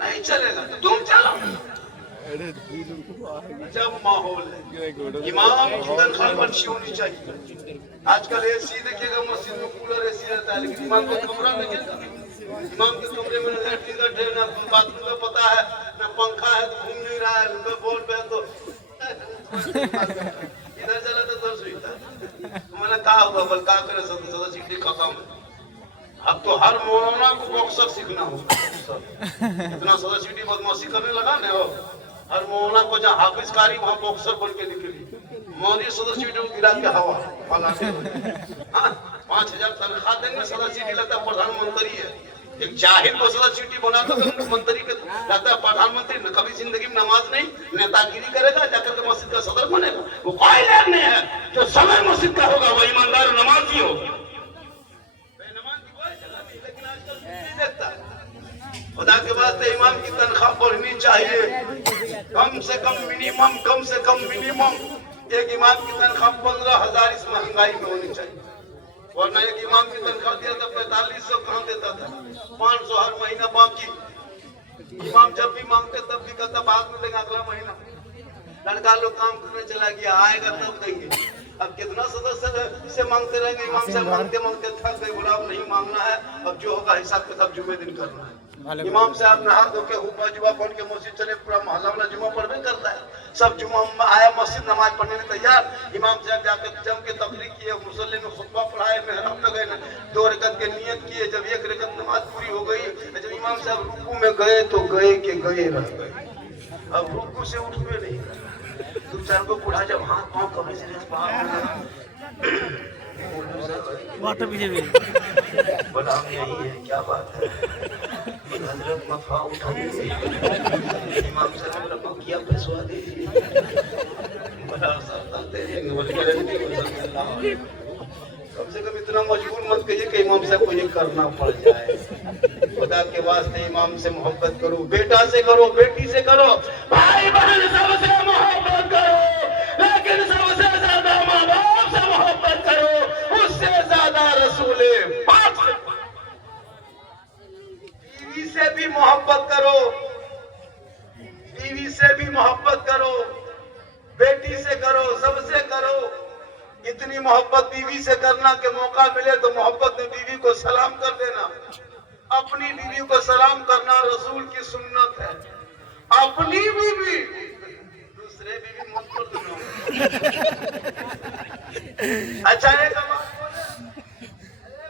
नहीं चलेगा तो तुम चलो। जब माहौल है, इमाम की तनख्वाह अच्छी होनी चाहिए। आजकल एसी देखिएगा, मस्जिद में कूलर एसी रहता है, लेकिन इमाम का कमरा देखिएगा, इमाम के कमरे में लैट्रिन का ड्रेन, ना बाथरूम का पता है, ना पंखा है तो घूम नहीं रहा है, ना बोल पे है तो इधर चला तो उधर सुईता है। मैंने कहा होगा बल का करे, सदा सीटी खत्म है। अब तो हर मौलाना को बॉक्सर सीखना होगा। इतना सदा सीटी बदमाशी करने लगा ना, हर मौलाना को जहाँ हाफिजकारी वहाँ बॉक्सर बन के निकली। मौली सदर सीटी को गिरा के हवा 5,000 तनख्वाह देंगे, सदर सीटी लगता प्रधानमंत्री है। एक जाहिर को सदर सीटी बना दो तो मंत्री के लगता है प्रधानमंत्री। कभी जिंदगी में नमाज नहीं, नेतागिरी करेगा, जाकर के मस्जिद का सदर बनेगा। वो कोई लाभ नहीं है। जो समय मस्जिद का होगा वो ईमानदार नमाजी होगा। खुदा के वास्ते इमाम की तनख्वाह बढ़नी चाहिए, कम से कम मिनिमम एक इमाम की तनख्वाह 15,000 इस महंगाई में होनी चाहिए। वरना एक इमाम की तनख्वाह दिया था 4500 कहाँ देता था, 500 हर महीना बाकी। इमाम जब भी मांगते तब भी कहता बाद में देगा, अगला महीना। लड़का लोग काम करने चला गया, आएगा तब देंगे। अब कितना सदस्य से मांगते रहेंगे, इमाम से मांगते मांगते थक गए, बोला अब नहीं मांगना है, अब जो होगा हिसाब किताब जुमे दिन करना है। इमाम से आप नहा धो के हुब्बा जुबा पढ़ के मस्जिद चले, पूरा मोहल्ला वाला जुमा पढ़ने करता है। सब जुमा आया मस्जिद नमाज पढ़ने में तैयार। इमाम साहब जाकर जम के तकरीर किए, मुसल्ले में खुतबा पढ़ाए, मेहराब लगाए, 2 रकत के नियत किए। जब 1 रकत नमाज पूरी हो गई, जब इमाम साहब रुकू में गए तो गए के गए रह गए। अब रुकू से उठ हुए नहीं, 2-4 को बूढ़ा जब हाथ पाँव कभी से बोला हम यही है, क्या बात है हजरत मफा उठा दीजिए, इमाम साहब को किया फंसवा दीजिए, बड़ा सब दे देंगे, बोले कम से कम इतना मजबूर मत कहिए कि इमाम साहब को ये करना पड़ जाए। खुदा के वास्ते इमाम से मोहब्बत करो, बेटा से करो, बेटी से करो, भाई बहन सबसे मोहब्बत करो, लेकिन सबसे ज्यादा माँ बाप से मोहब्बत करो, उससे ज्यादा रसूले पाक से। बीवी से भी मोहब्बत करो, बीवी से भी मोहब्बत करो, बेटी से करो, सबसे करो। इतनी मोहब्बत बीवी से करना के मौका मिले तो मोहब्बत में बीवी को सलाम कर देना। अपनी बीवी को सलाम करना रसूल की सुन्नत है। अपनी बीवी, दूसरे बीवी मत कर देना। अच्छा एक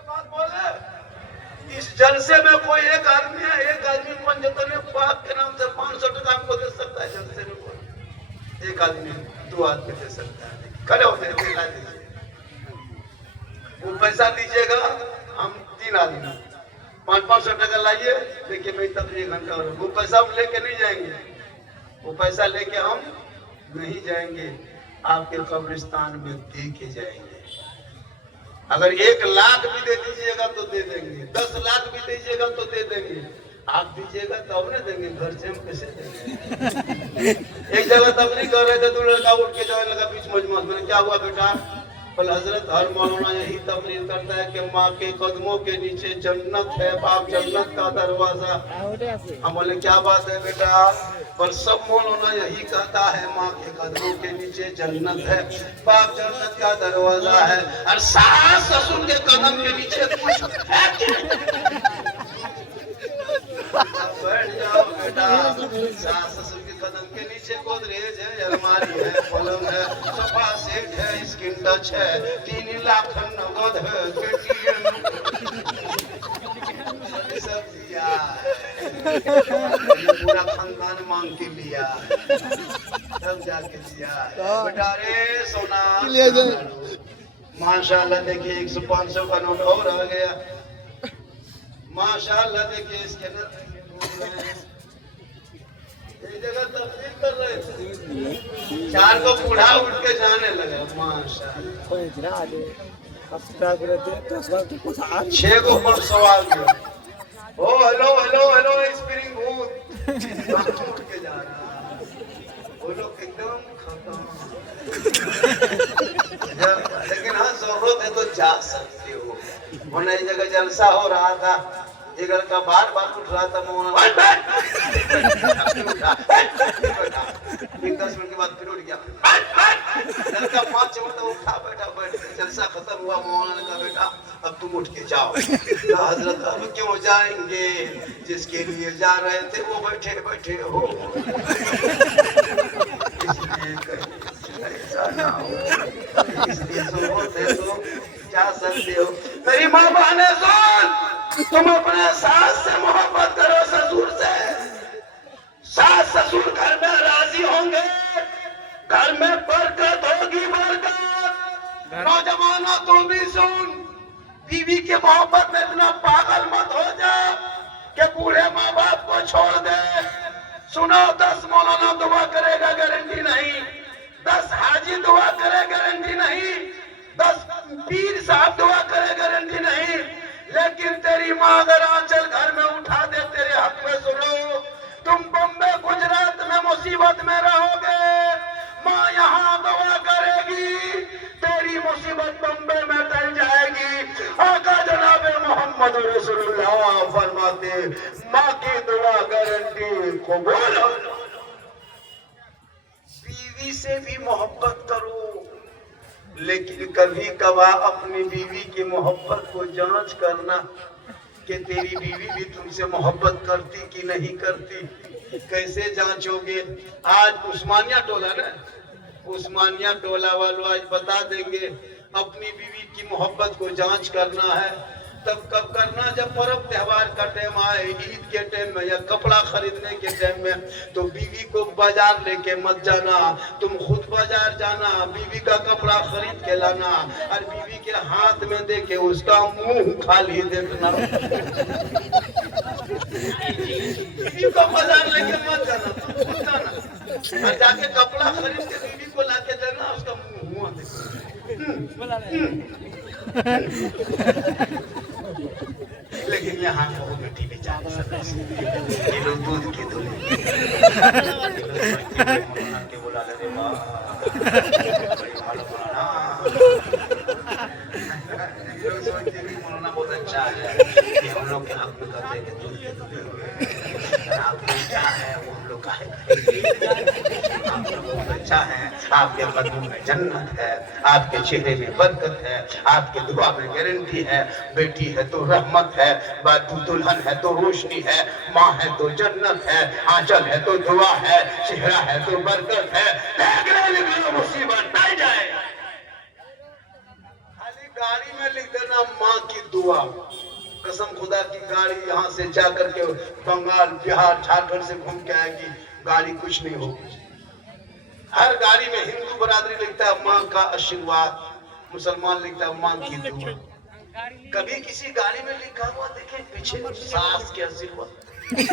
बात बोले, इस जलसे में कोई एक आदमी है, एक आदमी पंजतन पाक के नाम से 500 टका हमको दे सकता है। जलसे में कोई एक आदमी 2 आदमी दे सकता है। खड़े हो मेरे पैसा दीजिए, वो पैसा दीजिएगा, हम 3 आदमी 500 टका लाइए, देखिए मैं तब 1 घंटा और वो पैसा हम लेके नहीं जाएंगे, वो पैसा लेके हम नहीं जाएंगे, आपके कब्रिस्तान में दे के जाएंगे। अगर 1 लाख भी दे दीजिएगा तो दे देंगे, 10 लाख भी दीजिएगा तो दे देंगे। आप दीजिएगा तब ना देंगे, घर से हम कैसे देंगे। एक जगह तबलीग कर रहे थे तो लड़का उठ के जाने लगा बीच मजमा में, क्या हुआ बेटा? बोले हजरत हर मौलाना यही तबलीग करता है कि माँ के कदमों के नीचे जन्नत है, बाप जन्नत का दरवाजा। हम बोले क्या बात है बेटा? पर सब मौलाना यही कहता है माँ के कदमों के नीचे जन्नत है, बाप जन्नत का दरवाजा है, और सास ससुर के कदम के नीचे कुछ है क्या? बैठ जाओ बेटा, सास ससुर के कदम के नीचे गोदरेज है, अलमारी है, पलंग है, सोफा सेट है, स्क्रीन टच है, 3 लाख नगद है, पेटीएम सब दिया, पूरा खानदान मांग के लिया, तब जाके दिया। बेटा रे सोना माशाल्लाह, देखिए 100-500 का नोट और आ गया, माशाल्लाह। देखिए इसके अंदर एक जगह तबलीग कर रहे थे, 4 को बूढ़ा उठ के जाने लगा, माशाल्लाह। 6 को पर सवाल किया, oh hello hello hello spring booth, उठ के जा रहा, वो लोग एकदम खत्म। लेकिन हाँ जरूरत है तो जा सकते हो। वरना इस जगह जलसा हो रहा था, एक लड़का बार उठ रहा था, फिर 10 मिनट के बाद फिर उठ गया, लड़का 5 मिनट उठा, बैठा, जलसा खत्म हुआ। मौलाना ने कहा बेटा अब तुम उठ के जाओ। हजरत अब क्यों जाएंगे, जिसके लिए जा रहे थे वो बैठे बैठे हो, ऐसा ना हो, इसलिए जरूरत है तो जा सकते हो। मेरी माँ बहने सुन, तुम अपने सास से मोहब्बत करो, ससुर से। सास ससुर घर में राजी होंगे, घर में बरकत होगी, बरकत। नौजवानों तुम भी सुन, बीवी के मोहब्बत में इतना पागल मत हो जाओ कि बूढ़े माँ बाप को छोड़ दे। सुनो, 10 मौलाना दुआ करेगा गारंटी नहीं, 10 हाजी दुआ करे गारंटी नहीं, 10 पीर साहब दुआ करे गारंटी नहीं, लेकिन तेरी माँ अगर आंचल घर में उठा दे तेरे हक में, सुनो, तुम बम्बे गुजरात में मुसीबत में रहोगे, माँ यहाँ दुआ करेगी, तेरी मुसीबत बम्बे में टल जाएगी। आका जनाबे मोहम्मद रसूलुल्लाह फरमाते, माँ की दुआ गारंटी कबूल हो। बीवी से भी मोहब्बत करो, लेकिन कभी कभार अपनी बीवी की मोहब्बत को जांच करना कि तेरी बीवी भी तुमसे मोहब्बत करती कि नहीं करती। कैसे जांचोगे? आज उस्मानिया टोला ना, उस्मानिया टोला वालों आज बता देंगे अपनी बीवी की मोहब्बत को जांच करना है। तब कब करना? जब पर्व त्योहार का टाइम आए, ईद के टाइम में या कपड़ा खरीदने के टाइम में, तो बीवी को बाजार लेके मत जाना, तुम खुद बाजार जाना, बीवी का कपड़ा खरीद के लाना, और बीवी के हाथ में देके उसका मुंह खाली देखना। बीवी को बाजार लेके मत जाना, तुम खुद जाना, और जाके कपड़ा खरीद के बीवी को लाके देना, उसका मुंह देखना। लेकिन यहाँ वो बेटी बेचारी किलो दूध के दूल्हे के बोला रे मौलाना बहुत अच्छा है कि हम लोग के हक में करते हैं, दूध के दूल्हे आपको क्या है वो हम लोग का है, आप लोग बहुत अच्छा है, आपके कदमों में जन्नत है, आपके चेहरे में बरकत है, आपके दुआ में गारंटी है, बेटी है तो रहमत है, बातू दुल्हन है तो रोशनी है, माँ है तो जन्नत है, आंचल है तो दुआ है, चेहरा है तो बरकत है, मुसीबत नहीं जाए। खाली गाड़ी में लिख देना माँ की दुआ, कसम खुदा की गाड़ी यहाँ से जाकर के बंगाल, बिहार, झारखंड से घूम के आएगी, गाड़ी कुछ नहीं होगी। हर गाड़ी में हिंदू बरादरी लिखता है माँ का आशीर्वाद, मुसलमान लिखता है माँ की दुआ। कभी किसी गाड़ी में लिखा हुआ देखे पीछे सास के आशीर्वाद, लिख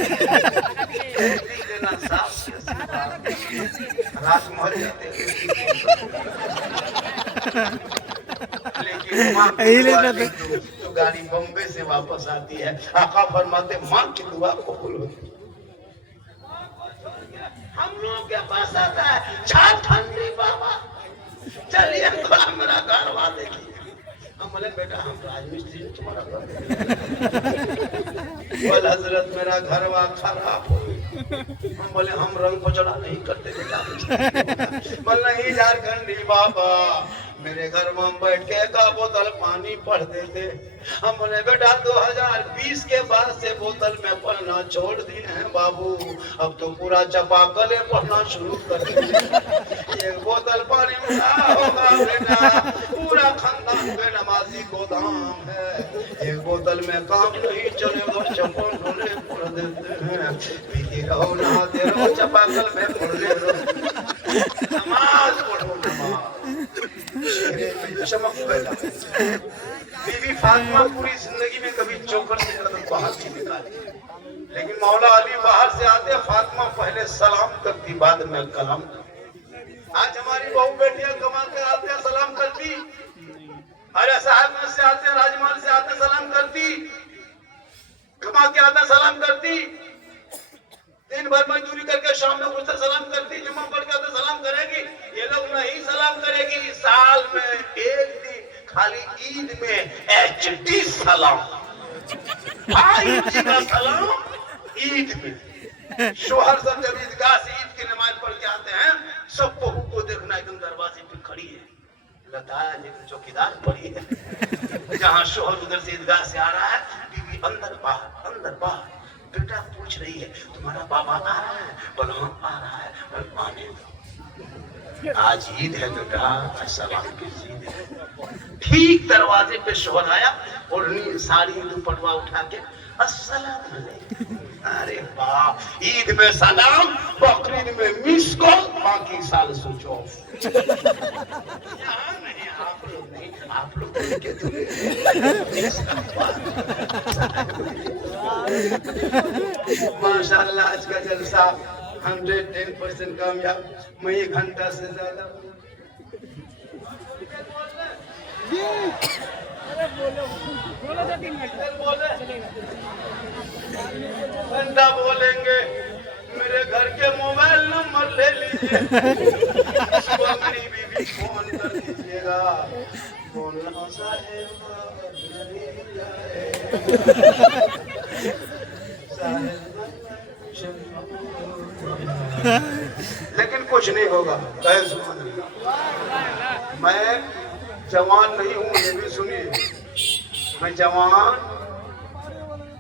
देना सास के आशीर्वाद, रात मर जाते लेकिन माँ गाड़ी बम्बे से वापस आती है, आका फरमाते माँ की दुआ कबूल होती है। हम लोगों के पास आता है छा ठंडी बाबा, चलिए थोड़ा मेरा घर वहां देखिए। हम बोले बेटा हम राजमिस्त्री तुम्हारा बोल हजरत मेरा घर वहां खराब हो गई। हम बोले हम रंग पचड़ा नहीं करते बेटा। बोल नहीं झारखंडी बाबा, मेरे घर में हम बैठ के का बोतल पानी पढ़ते थे। हम बोले बेटा 2020 के बाद से बोतल में पढ़ना छोड़ दिए हैं बाबू, अब तो पूरा चपाकले पढ़ना शुरू कर दिए। एक बोतल पानी में ना होगा बेटा, पूरा खानदान में नमाजी गोदाम है। एक बोतल में काम नहीं चलेगा, चप्पल ढोने पड़ देते हैं। पीते रहो नहाते रहो चपाकल में पढ़ने रहो, नमाज पढ़ो नमाज, चेहरे में चमक पैदा। बीबी फातिमा पूरी जिंदगी में कभी चौकर से कदम बाहर नहीं निकाली, लेकिन मौला अली बाहर से आते फातिमा पहले सलाम करती बाद में कलाम। आज हमारी बहू बेटियां कमा के आते सलाम करती, अरे साहब से आते राजमहल से आते सलाम करती, कमा के आते सलाम करती, दिन भर मजदूरी करके शाम में घुसते सलाम करती, जुम्मा पढ़ के आते सलाम करेगी। ये लोग नहीं सलाम करेगी, साल में एक दिन खाली ईद में HD सलाम, 5G का सलाम ईद में। शोहर सब जब ईदगाह से ईद की नमाज पढ़ के आते हैं, सब बहू को देखना एकदम दरवाजे पे खड़ी है, लताया लेकिन चौकीदार पड़ी है। जहाँ शोहर उधर से ईदगाह से आ रहा है, बीवी अंदर बाहर। बेटा पूछ रही है तुम्हारा बाबा आ रहा है? बोलो हाँ आ रहा है। बोलो आने दो, आज ईद है बेटा, आज सलाम की ईद है। ठीक दरवाजे पे शोहर आया और साड़ी दुपट्टा उठा के अस्सलाम वालेकुम। अरे वाह, ईद में सलाम, बकरीद में मिस कॉल, बाकी साल स्विच ऑफ। नहीं आप लोग के माशाअल्लाह आज का जलसा 110% कामयाब। मैं 1 घंटा से ज्यादा घंटा बोलेंगे। मेरे घर के मोबाइल नंबर ले लीजिए, सुबह मेरी बीवी फोन कर दीजिएगा। बोलना साहेब लेकिन कुछ नहीं होगा। मैं जवान नहीं हूँ, ये भी सुनिए, मैं जवान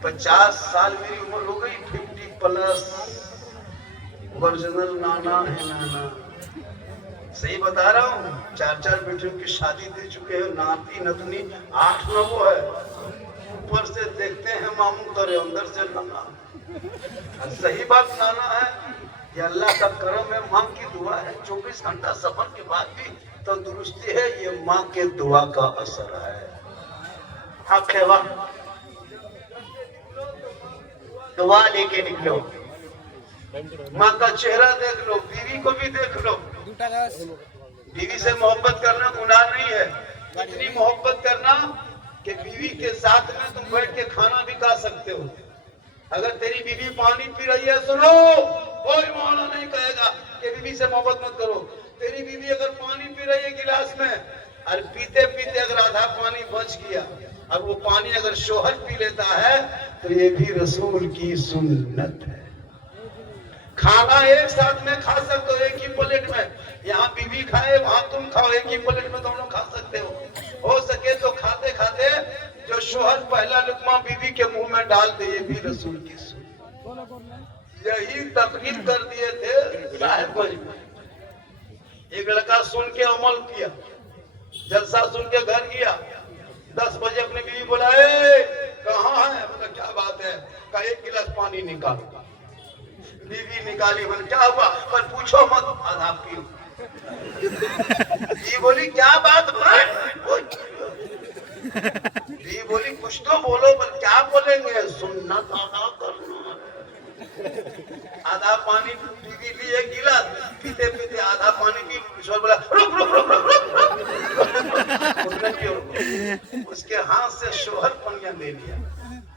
50 साल मेरी उम्र हो गई, 50+ ओरिजिनल नाना है नाना, सही बता रहा हूँ। 4 बेटियों की शादी दे चुके हैं, नाती नतनी 8-9 है। ऊपर से देखते हैं मामू करे, अंदर से नाना। सही बात नाना है, ये अल्लाह का करम है, माँ की दुआ है। 24 घंटा सफर के बाद भी तंदुरुस्ती है, ये माँ के दुआ का असर है। हक है वाह, दुआ लेके निकलो, माँ का चेहरा देख लो, बीवी को भी देख लो। बीवी से मोहब्बत करना गुनाह नहीं है, इतनी मोहब्बत करना कि बीवी के साथ में तुम बैठ के खाना भी खा सकते हो। अगर तेरी बीवी पानी पी रही है, सुनो, कोई मौला नहीं कहेगा कि बीवी से मोहब्बत मत करो। तेरी बीवी अगर पानी पी रही है गिलास में, और पीते पीते अगर आधा पानी बच गया, और वो पानी अगर शोहर पी लेता है, तो ये भी रसूल की सुन्नत है। खाना एक साथ में खा सकते हो, एक ही प्लेट में। यहाँ बीवी खाए, वहां तुम खाओ, एक ही प्लेट में दोनों खा सकते हो सके तो खाते खाते जो शोहर पहला लुकमा बीवी के मुंह में डाल दे, ये भी रसूल की सुन्नत। यही तकरीर कर दिए थे साहिबगंज में। एक लड़का सुन के अमल किया, जलसा सुन के घर गया, 10 बजे अपनी बीवी बुलाए, कहाँ है? बोला क्या बात है? कहा 1 गिलास पानी निकालो। बीवी निकाली, बोले क्या हुआ? पर पूछो मत, आधा पी। ये बोली क्या बात? ये बोली कुछ तो बोलो। पर क्या बोलेंगे? सुन्नत अदा करना। आधा पानी बीवी लिए गिलास, पीते पीते आधा पानी पी, ईश्वर बोला रुक रुक रुक रुक रुक, उसने क्यों? उसके हाथ से शोहर पानी ले लिया,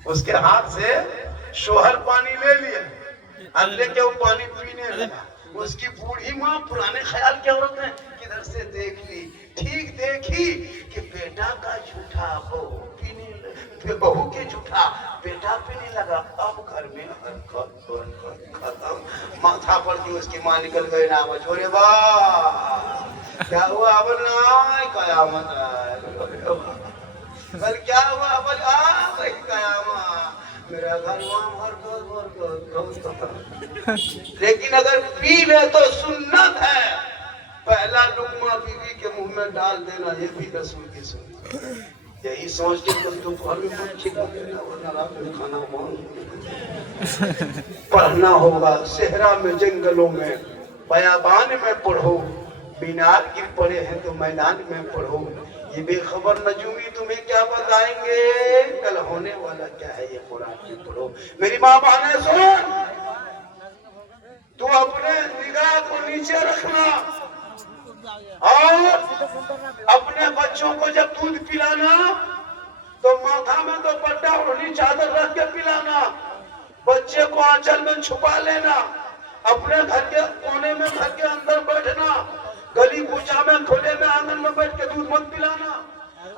उसके हाथ से शोहर पानी ले लिया, अब लेके वो पानी पीने लगा। उसकी बूढ़ी माँ पुराने ख्याल की औरत है, किधर से देख ली, ठीक देखी कि बेटा का झूठा बहू पीने, बहू के झूठा बेटा पीने लगा। अब घर में खत्म, माथा पर की उसकी माँ निकल गई ना, बचोरे वाह क्या हुआ? अब ना कयामत कल क्या हुआ? बोल कयामत, मेरा घर लेकिन अगर पी ले तो सुन्नत है, पहला लुकमा बीवी के मुंह में डाल देना, ये भी रसूल की सुन्नत। यही सोच के तो घर में मत खिला देना, वरना रात में खाना पढ़ना होगा। सेहरा में, जंगलों में, बयाबान में पढ़ो, मीनार गिर पड़े हैं तो मैदान में पढ़ो। ये बेखबर नजूमी तुम्हें क्या बताएंगे, कल होने वाला क्या है ये कुरान में पढ़ो। मेरी माँ बहने सुन, तू अपने निगाह को नीचे रखना और अपने बच्चों को जब दूध पिलाना तो माथा में तो पट्टा ओढ़नी चादर रख के पिलाना, बच्चे को आंचल में छुपा लेना, अपने घर के कोने में घर के अंदर बैठना, गली कूचा में खुले में आंगन में बैठ के दूध मत पिलाना।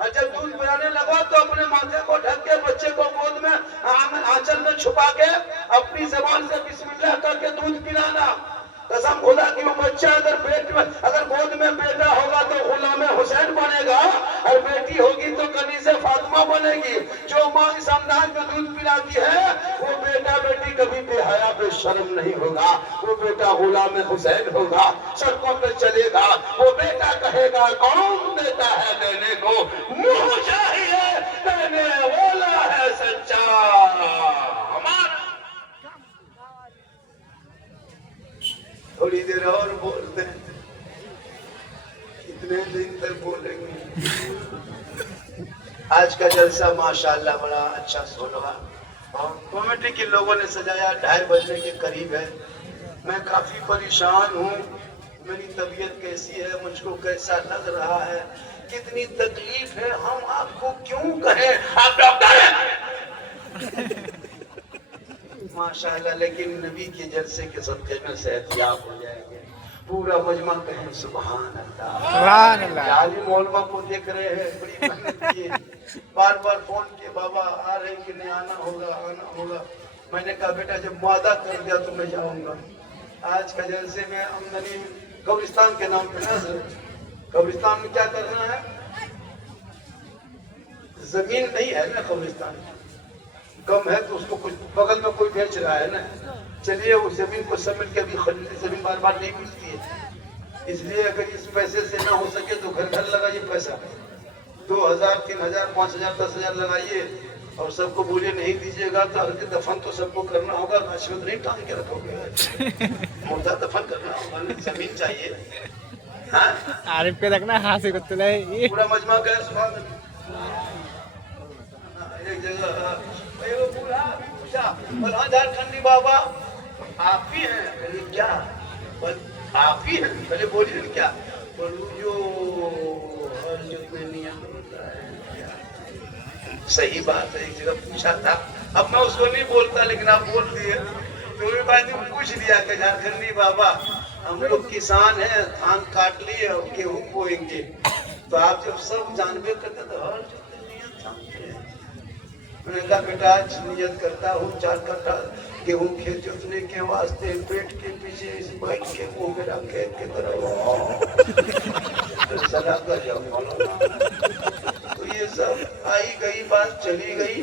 और जब दूध पिलाने लगा तो अपने माथे को ढक के बच्चे को गोद में आंचल में छुपा के अपनी जबान से बिस्मिल्लाह करके दूध पिलाना। कसम खुदा की वो बच्चा अगर पेट में, अगर गोद में बेटा होगा तो गुलाम हुसैन बनेगा और बेटी होगी तो कनीज़े फातिमा बनेगी। जो माँ इस अंदाज में दूध पिलाती है वो बेटा बेटी कभी बेहया बेशर्म नहीं होगा, वो बेटा गुलाम हुसैन होगा, सड़कों पे चलेगा, वो बेटा कहेगा कौन देता है देने को, मुँह चाहिए देने वाला है सच्चा हमारा। थोड़ी देर और बोलते हैं, कितने दिन तक बोलेंगे। आज का जलसा माशाल्लाह बड़ा अच्छा सोलवा और कमेटी के लोगों ने सजाया, 2:30 बजने के करीब है। मैं काफी परेशान हूँ, मेरी तबीयत कैसी है, मुझको कैसा लग रहा है, कितनी तकलीफ है, हम आपको क्यों कहें, आप डॉक्टर हैं माशाल्लाह, लेकिन नबी के जलसे के सदक़े में सेहतियाब हो जाएंगे। पूरा मजमा कहें सुभान अल्लाह। आलिम उलमा को देख रहे हैं, बड़ी मेहनत किए, बार बार फोन किए, बाबा आ रहे कि नहीं, आना होगा आना होगा। मैंने कहा बेटा जब वादा कर दिया तो मैं जाऊंगा। आज का जलसे में आमदनी कब्रिस्तान के नाम पे ना सर, कब्रिस्तान में क्या करना है, जमीन नहीं है ना, कब्रिस्तान कम है तो उसको कुछ बगल में कोई बेच रहा है ना, चलिए उस जमीन को समझ के, अभी खरीदी जमीन बार बार नहीं मिलती है, इसलिए अगर इस पैसे से ना हो सके तो घर घर लगाइए पैसा, 2000 3000 5000 10,000 लगाइए और सबको बोलिए नहीं दीजिएगा तो हल्के दफन तो सबको करना होगा, रिश्वत नहीं टांग के रखोगे, मुर्दा दफन करना होगा, जमीन चाहिए। हाँ आरिफ के देखना हाथ से कुत्ते ले पूरा मजमा गया सुबह एक जगह झारखंडी बाबा आप ही हैं, बोले क्या, आप ही हैं, पहले बोलिए क्या, जो हर युग में नियम होता है, सही बात है। एक जगह पूछा था, अब मैं उसको नहीं बोलता लेकिन आप बोल दिए, तो भी बात पूछ दिया कि झारखंडी बाबा हम लोग किसान हैं, धान काट लिए और गेहूं बोएंगे, तो आप जब सब जानबे करते तो हर का बेटा आज नियत करता हूँ 4 कट्ठा गेहूं खेत जोतने के वास्ते, पेट के पीछे इस बैठ के वो मेरा खेत की तरफ सदा कर जाऊंगा। तो ये सब आई गई बात चली गई।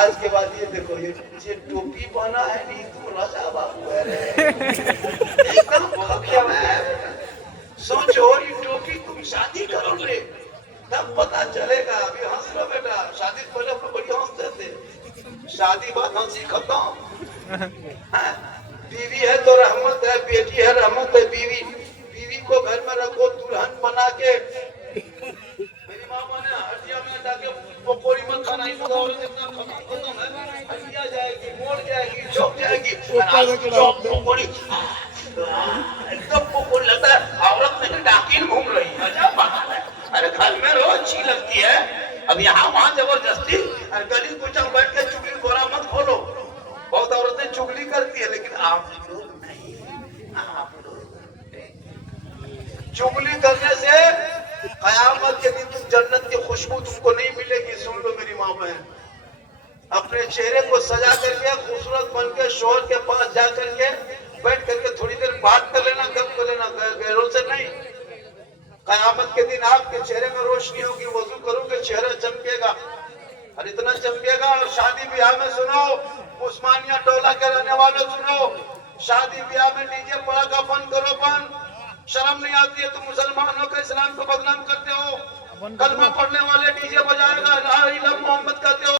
आज के बाद ये देखो, ये टोपी पहना है नहीं तो राजा बाबू है एकदम सोचो, ये टोपी तुम शादी करोगे तब पता चलेगा। अभी हंस लो बेटा, शादी पहले अपने बड़ी हंसते थे, शादी बाद हंसी खत्म। बीवी है तो रहमत है, बेटी है रहमत है, बीवी को घर में रखो दुल्हन बना के। मेरी मामा ने हड्डियां में डाके पकौड़ी मत खाना, खत्म है, हड्डियां जाएगी, मोड़ जाएगी, चौक जाएगी, एकदम पोकोड़ी लगता है औरत नहीं डाकिन घूम रही है। अजब बात है। अरे घर में रोज अच्छी लगती है, अब यहाँ वहाँ जबरदस्ती गली कुचल बैठ के चुगली गोरा मत खोलो। बहुत औरतें चुगली करती है लेकिन आप लोग नहीं, आप लोग चुगली करने से कयामत के दिन तुम जन्नत की खुशबू तुमको नहीं मिलेगी। सुन लो मेरी माँ बहन, अपने चेहरे को सजा करके खूबसूरत बन के शोहर के पास जा करके बैठ करके थोड़ी देर बात कर लेना, गप कर लेना, गैरों से नहीं। कयामत के दिन आपके चेहरे में रोशनी होगी, वजू करोगे चेहरा चमकेगा और इतना चमकेगा। और शादी ब्याह में सुनो, उस्मानिया टोला के रहने वालों सुनो, शादी ब्याह में डीजे पड़ा का बंद करो, बंद। शर्म नहीं आती है? तुम मुसलमानों के इस्लाम को बदनाम करते हो। कलमा पढ़ने वाले डीजे बजाएगा, ला इलाहा मोहम्मद कहते हो।